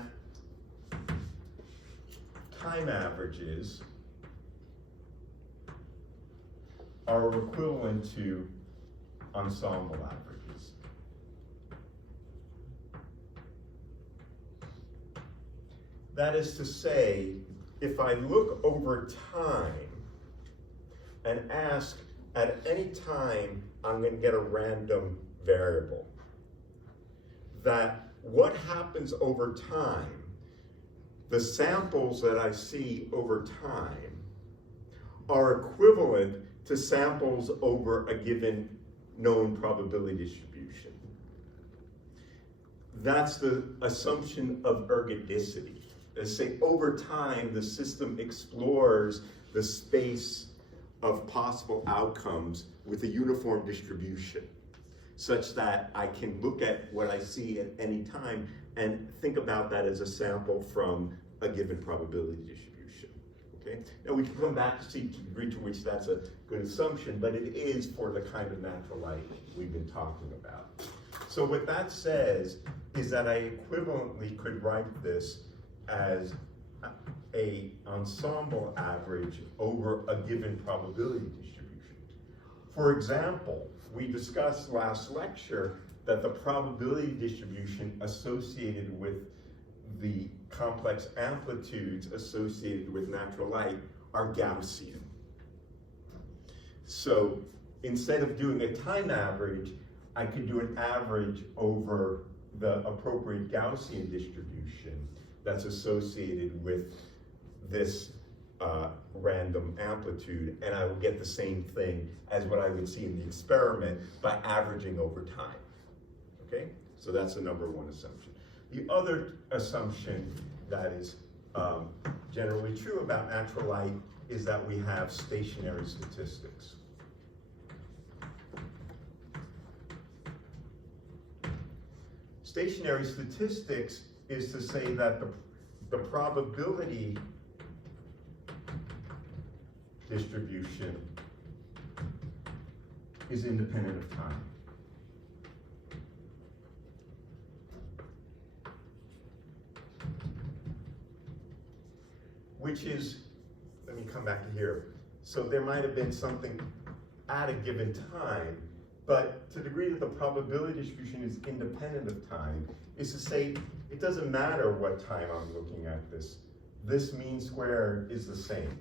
time averages are equivalent to ensemble averages. That is to say, if I look over time and ask at any time I'm going to get a random variable, that what happens over time, the samples that I see over time, are equivalent to samples over a given known probability distribution. That's the assumption of ergodicity. Let's say over time, the system explores the space of possible outcomes with a uniform distribution, such that I can look at what I see at any time and think about that as a sample from a given probability distribution. Okay? Now we can come back to see the degree to which that's a good assumption, but it is for the kind of natural light we've been talking about. So what that says is that I equivalently could write this as a ensemble average over a given probability distribution. For example, we discussed last lecture that the probability distribution associated with the complex amplitudes associated with natural light are Gaussian. So instead of doing a time average, I could do an average over the appropriate Gaussian distribution that's associated with this random amplitude, and I will get the same thing as what I would see in the experiment by averaging over time. Okay? So that's the number one assumption. The other assumption that is generally true about natural light is that we have stationary statistics. Stationary statistics is to say that the probability distribution is independent of time. Which is, let me come back to here. So there might have been something at a given time, but to the degree that the probability distribution is independent of time, is to say it doesn't matter what time I'm looking at this. This mean square is the same.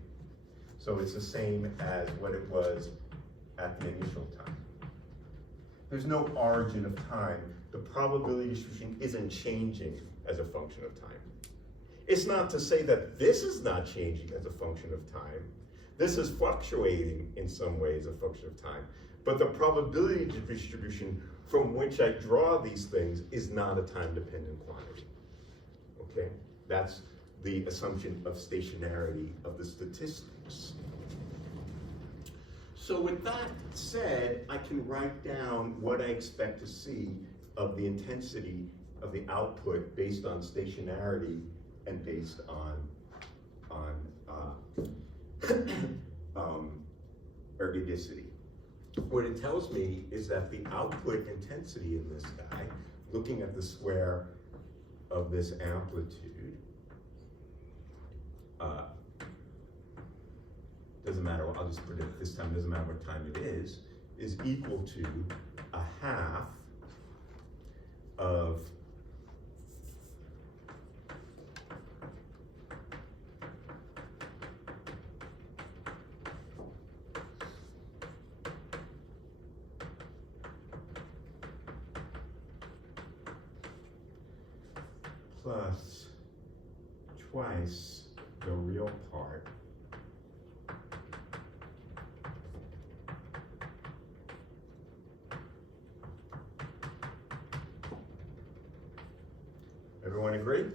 So it's the same as what it was at the initial time. There's no origin of time. The probability distribution isn't changing as a function of time. It's not to say that this is not changing as a function of time. This is fluctuating in some way as a function of time. But the probability distribution from which I draw these things is not a time-dependent quantity. Okay? That's the assumption of stationarity of the statistics. So with that said, I can write down what I expect to see of the intensity of the output based on stationarity and based on ergodicity. What it tells me is that the output intensity in this guy, looking at the square of this amplitude, doesn't matter, I'll just predict this time, doesn't matter what time it is equal to a half of plus twice the real part Everyone agree?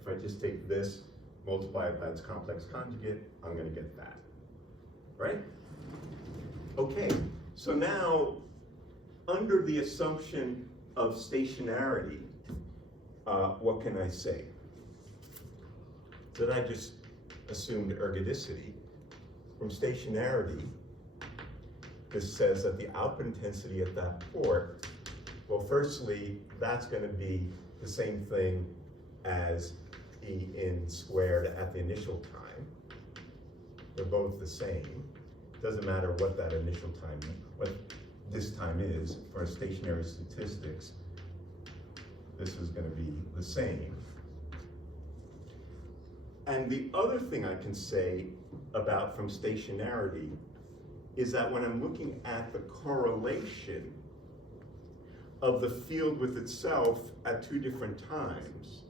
If I just take this, multiply it by its complex conjugate, I'm going to get that, right? Okay, so now, under the assumption of stationarity, what can I say? That I just assumed ergodicity. From stationarity, this says that the output intensity at that port, well, firstly, that's going to be the same thing as E in squared at the initial time. They're both the same. Doesn't matter what that initial time, what this time is for stationary statistics. This is going to be the same. And the other thing I can say about from stationarity is that when I'm looking at the correlation of the field with itself at two different times,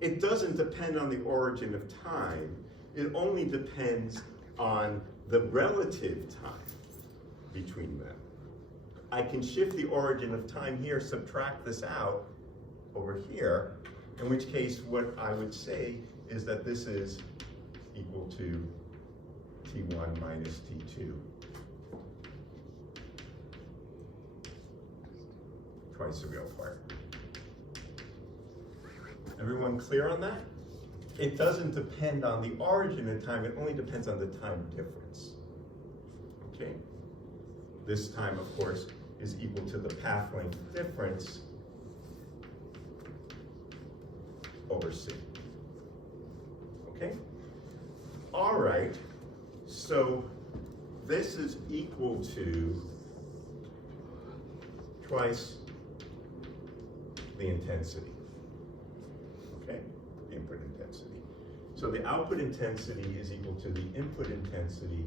it doesn't depend on the origin of time. It only depends on the relative time between them. I can shift the origin of time here, subtract this out over here, in which case what I would say is that this is equal to T1 minus T2. Twice the real part. Everyone clear on that? It doesn't depend on the origin of time, it only depends on the time difference. Okay? This time, of course, is equal to the path length difference over C. Okay? All right, so this is equal to twice the intensity. Okay, the input intensity. So the output intensity is equal to the input intensity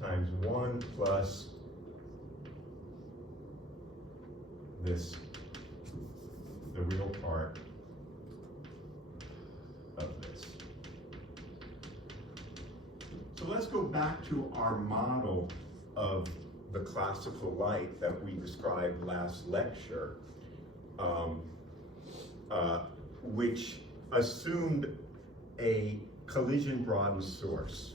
times 1 plus this, the real part of this. So let's go back to our model of the classical light that we described last lecture, which assumed a collision-broadened source.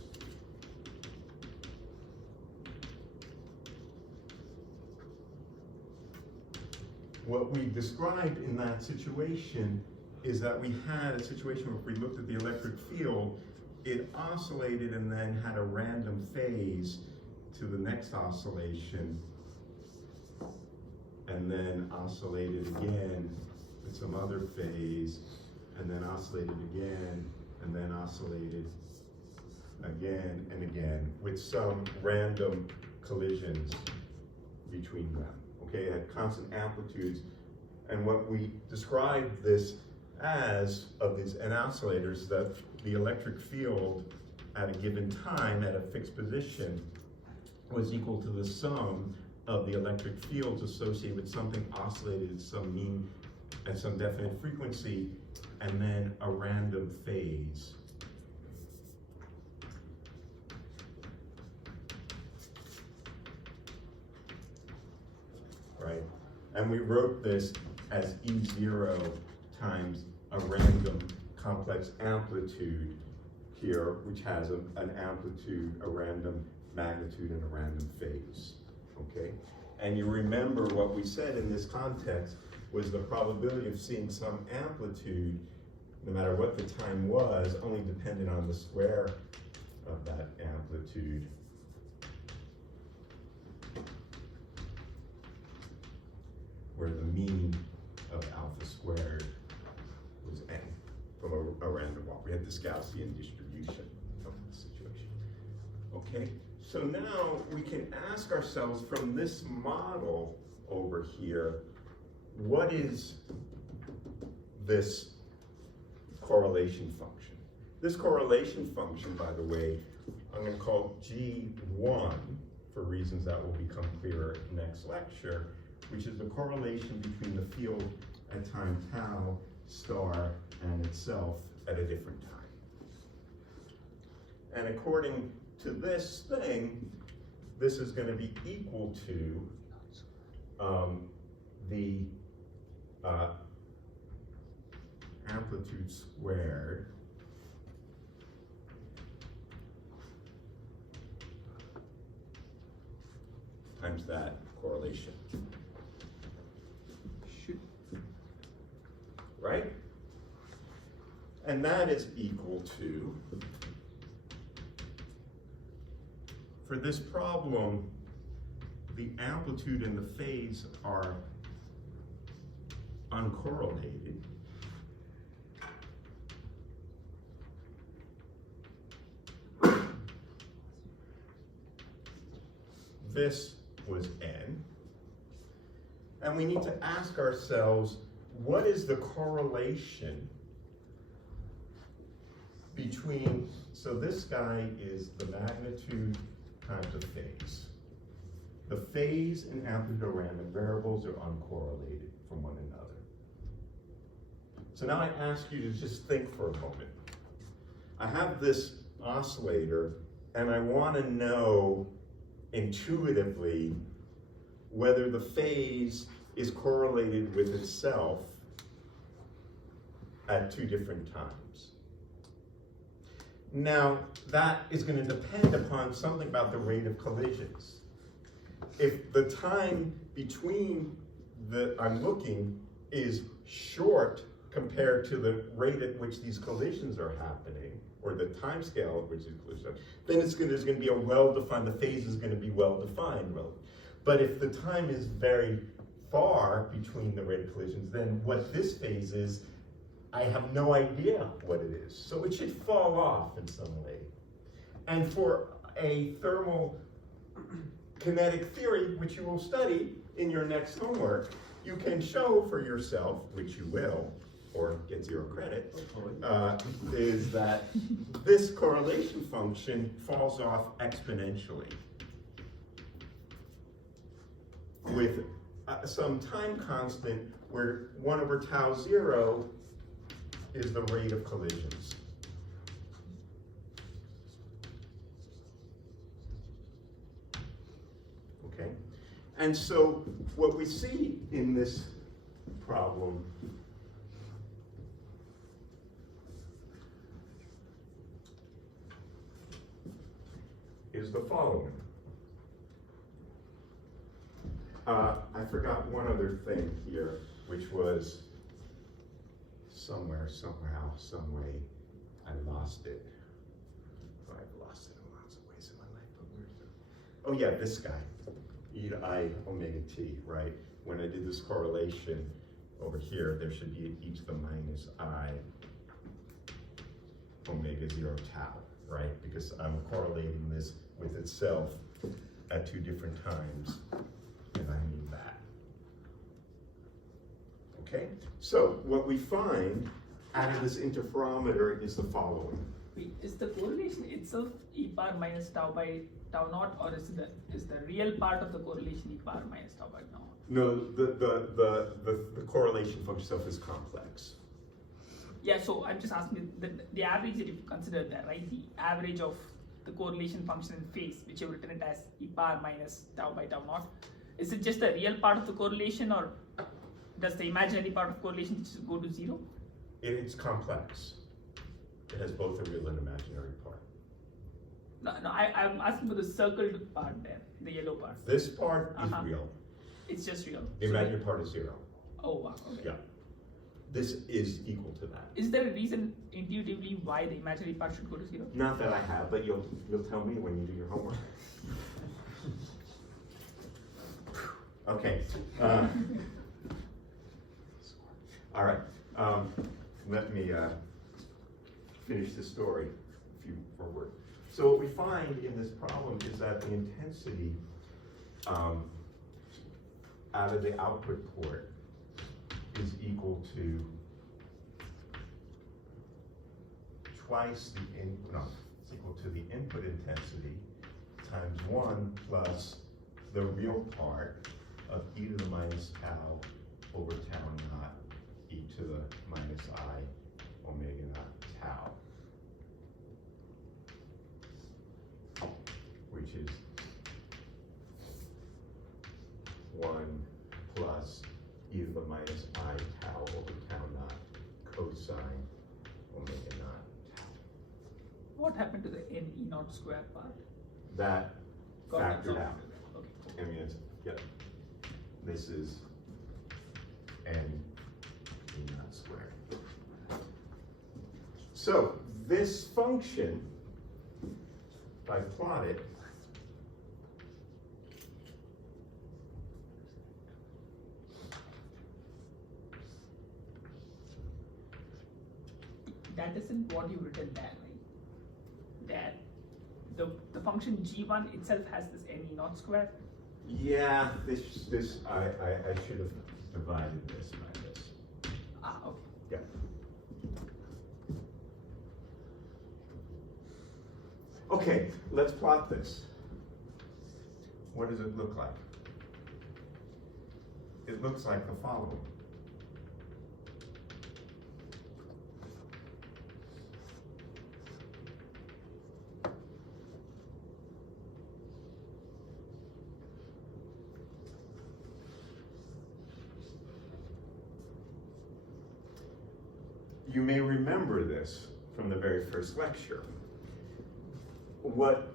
What we described in that situation is that we had a situation where if we looked at the electric field, it oscillated and then had a random phase to the next oscillation, and then oscillated again with some other phase, and then oscillated again, and then oscillated again and again with some random collisions between them. Okay, it had constant amplitudes, and what we described this as of these oscillators, that the electric field at a given time at a fixed position was equal to the sum of the electric fields associated with something oscillated at some mean, at some definite frequency, and then a random phase. Right? And we wrote this as E0 times a random complex amplitude here, which has an amplitude, a random magnitude, and a random phase, okay? And you remember what we said in this context was the probability of seeing some amplitude, no matter what the time was, only depended on the square of that amplitude. Where the mean of alpha squared was n from a random walk. We had this Gaussian distribution of the situation. Okay, so now we can ask ourselves from this model over here, what is this correlation function? This correlation function, by the way, I'm going to call G1 for reasons that will become clearer next lecture, which is the correlation between the field at time tau star and itself at a different time. And according to this thing, this is going to be equal to the amplitude squared times that correlation. Right? And that is equal to, for this problem, the amplitude and the phase are uncorrelated. This was n. And we need to ask ourselves, what is the correlation between, so this guy is the magnitude times the phase. The phase and amplitude are random variables, are uncorrelated from one another. So now I ask you to just think for a moment. I have this oscillator and I want to know intuitively whether the phase is correlated with itself at two different times. Now, that is going to depend upon something about the rate of collisions. If the time between I'm looking is short compared to the rate at which these collisions are happening, or the time scale at which these collisions are, then there's going to be a well-defined, the phase is going to be well-defined. But if the time is very far between the rate of collisions, then what this phase is, I have no idea what it is. So it should fall off in some way. And for a thermal kinetic theory, which you will study in your next homework, you can show for yourself, which you will, or get 0 credit, is that this correlation function falls off exponentially with some time constant where 1 over tau 0 is the rate of collisions. Okay? And so what we see in this problem is the following. I forgot one other thing here, which was somewhere, somehow, some way, I lost it. Oh, I've lost it in lots of ways in my life, but where's it? Oh yeah, this guy, e to I omega t, right? When I did this correlation over here, there should be e to the minus I omega 0 tau, right? Because I'm correlating this with itself at two different times, and I need that. Okay, so what we find out of this interferometer is the following. Wait, is the correlation itself e power minus tau by tau naught, or is the real part of the correlation e power minus tau by tau naught? No, the correlation function itself is complex. Yeah, so I'm just asking the average that you've considered there, right? The average of the correlation function in phase, which you've written it as e power minus tau by tau naught. Is it just the real part of the correlation, or does the imaginary part of correlation just go to zero? It's complex. It has both a real and imaginary part. No, I'm asking for the circled part there, the yellow part. This part is real. It's just real. The imaginary part is zero. Oh wow. Okay. Yeah. This is equal to that. Is there a reason intuitively why the imaginary part should go to zero? Not that I have, but you'll tell me when you do your homework. Okay. All right. Let me finish the story. A few more words. So what we find in this problem is that the intensity out of the output port is equal to twice the it's equal to the input intensity times 1 plus the real part of e to the minus tau over tau naught e to the minus I omega naught tau, which is 1 plus e to the minus I tau over tau naught cosine omega naught tau. What happened to the n e naught square part? That Got factored absorbed. out. Okay. I mean, yep. This is n e naught squared. So this function, if I plot it, That isn't what you've written there, right? That the function g1 itself has this n e naught square. yeah, this I should have divided this by this. Ah, okay. Yeah. Okay, let's plot this. What does it look like? It looks like the following. You may remember this from the very first lecture. What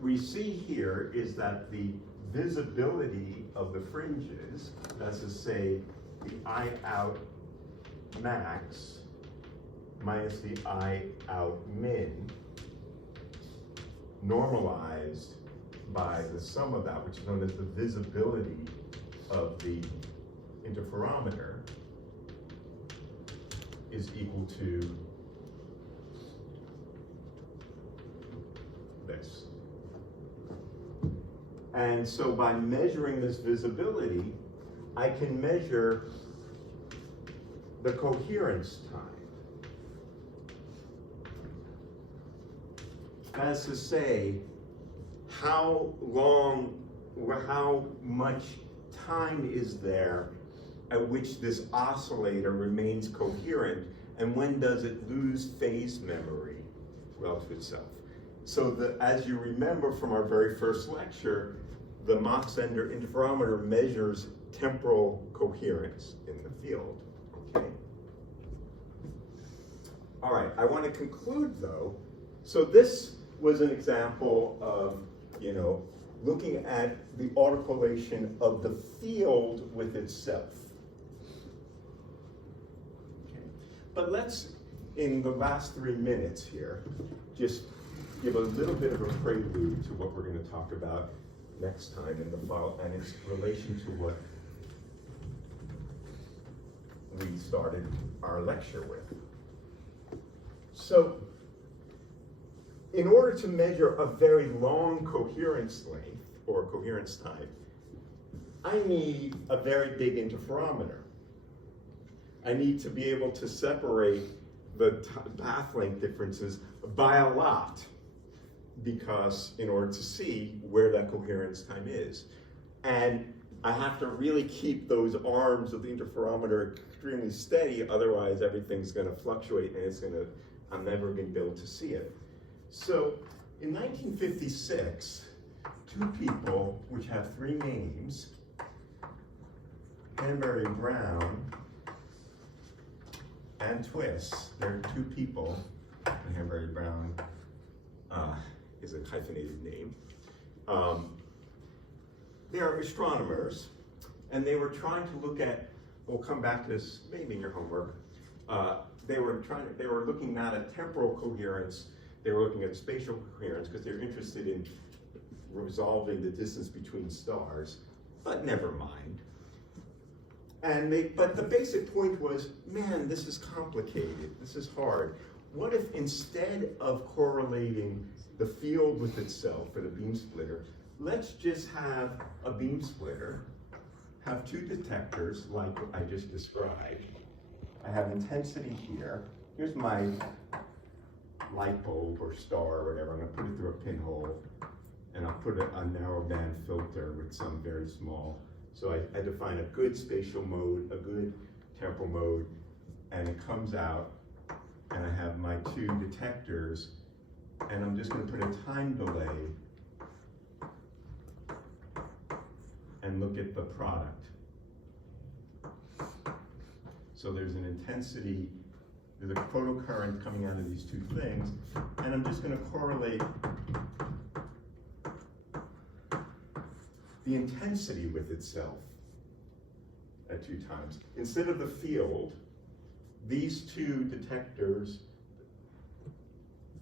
we see here is that the visibility of the fringes, that's to say the I out max minus the I out min, normalized by the sum of that, which is known as the visibility of the interferometer, is equal to this. And so by measuring this visibility, I can measure the coherence time. That's to say, how long, or how much time is there at which this oscillator remains coherent, and when does it lose phase memory relative to itself? So that, as you remember from our very first lecture, the Mach-Zehnder interferometer measures temporal coherence in the field, okay? All right, I want to conclude though. So this was an example of, looking at the autocorrelation of the field with itself. Okay. But let's, in the last 3 minutes here, just give a little bit of a prelude to what we're going to talk about next time in the file, and its relation to what we started our lecture with. So, in order to measure a very long coherence length, or coherence time, I need a very big interferometer. I need to be able to separate the path length differences by a lot, because in order to see where that coherence time is. And I have to really keep those arms of the interferometer extremely steady, otherwise everything's gonna fluctuate and I'm never gonna be able to see it. So in 1956, two people, which have three names, Hanbury Brown and PHYS, they're two people, and Hanbury Brown is a hyphenated name. They are astronomers, and they were trying to look at, we'll come back to this maybe in your homework, they were looking not at temporal coherence, they were looking at spatial coherence because they're interested in resolving the distance between stars, but never mind. But the basic point was, man, this is complicated, this is hard. What if instead of correlating the field with itself for the beam splitter, let's just have a beam splitter, have two detectors like I just described. I have intensity here. Here's my light bulb or star or whatever. I'm gonna put it through a pinhole, and I'll put a narrowband filter with some very small. So I define a good spatial mode, a good temporal mode, and it comes out, and I have my two detectors, and I'm just gonna put a time delay and look at the product. So there's an intensity, there's a photocurrent coming out of these two things, and I'm just going to correlate the intensity with itself at 2 times. Instead of the field, these two detectors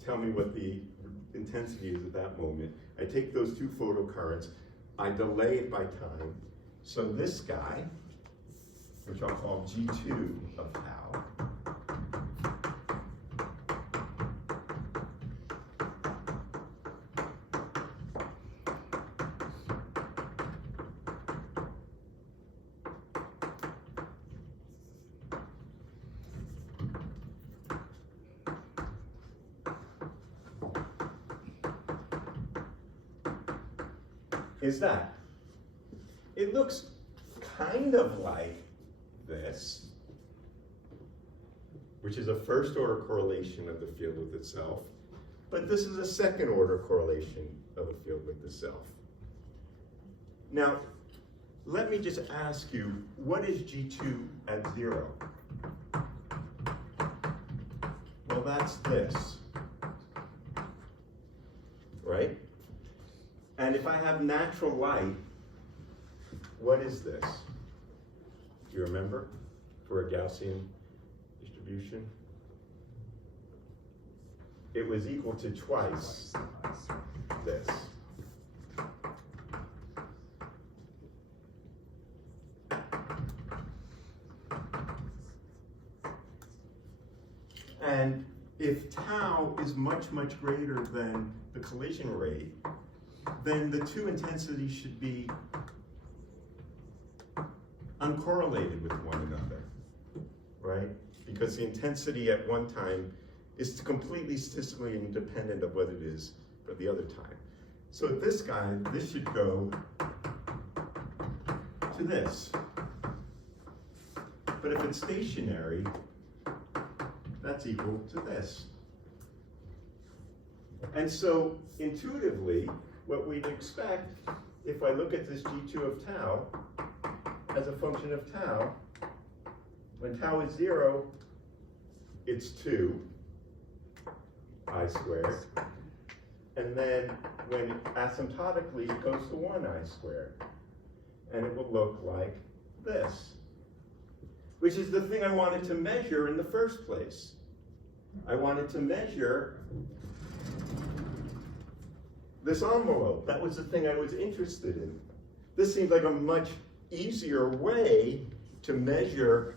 tell me what the intensity is at that moment. I take those two photocurrents, I delay it by time. So this guy, which I'll call G2 of tau, is that. It looks kind of like this, which is a first order correlation of the field with itself, but this is a second order correlation of the field with itself. Now, let me just ask you, what is G2 at 0? Well, that's this, right? And if I have natural light, what is this? Do you remember for a Gaussian distribution? It was equal to twice this. And if tau is much, much greater than the collision rate, then the two intensities should be uncorrelated with one another, right? Because the intensity at one time is completely statistically independent of what it is at the other time. So this guy, this should go to this. But if it's stationary, that's equal to this. And so intuitively, what we'd expect, if I look at this G2 of tau as a function of tau, when tau is 0, it's 2 I squared. And then when asymptotically, it goes to 1 I squared. And it will look like this, which is the thing I wanted to measure in the first place. I wanted to measure this envelope. That was the thing I was interested in. This seemed like a much easier way to measure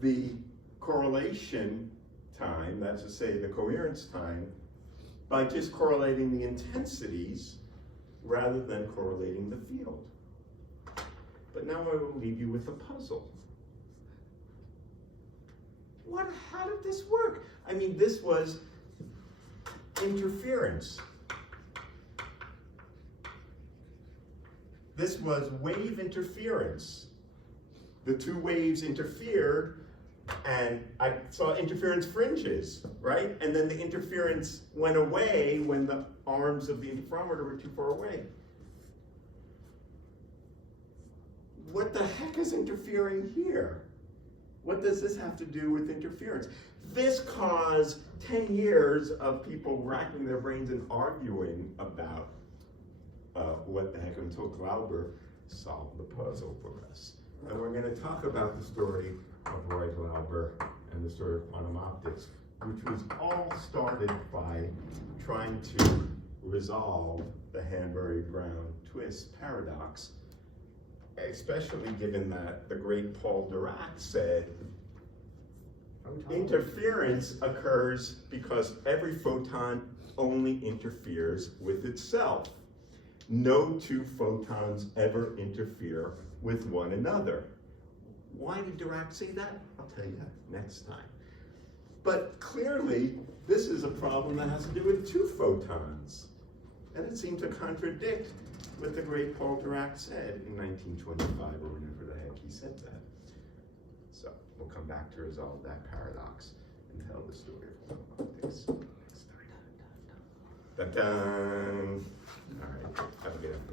the correlation time, that's to say the coherence time, by just correlating the intensities rather than correlating the field. But now I will leave you with a puzzle. how did this work? I mean, this was interference. This was wave interference. The two waves interfered, and I saw interference fringes, right? And then the interference went away when the arms of the interferometer were too far away. What the heck is interfering here? What does this have to do with interference? This caused 10 years of people racking their brains and arguing about what the heck, until Glauber solved the puzzle for us. And we're going to talk about the story of Roy Glauber and the story of quantum optics, which was all started by trying to resolve the Hanbury-Brown twist paradox, especially given that the great Paul Dirac said interference occurs because every photon only interferes with itself. No two photons ever interfere with one another. Why did Dirac say that? I'll tell you next time. But clearly, this is a problem that has to do with two photons. And it seemed to contradict what the great Paul Dirac said in 1925, or whenever the heck he said that. So we'll come back to resolve that paradox and tell the story of quantum optics next time. Dun-dun! All right, have a good afternoon.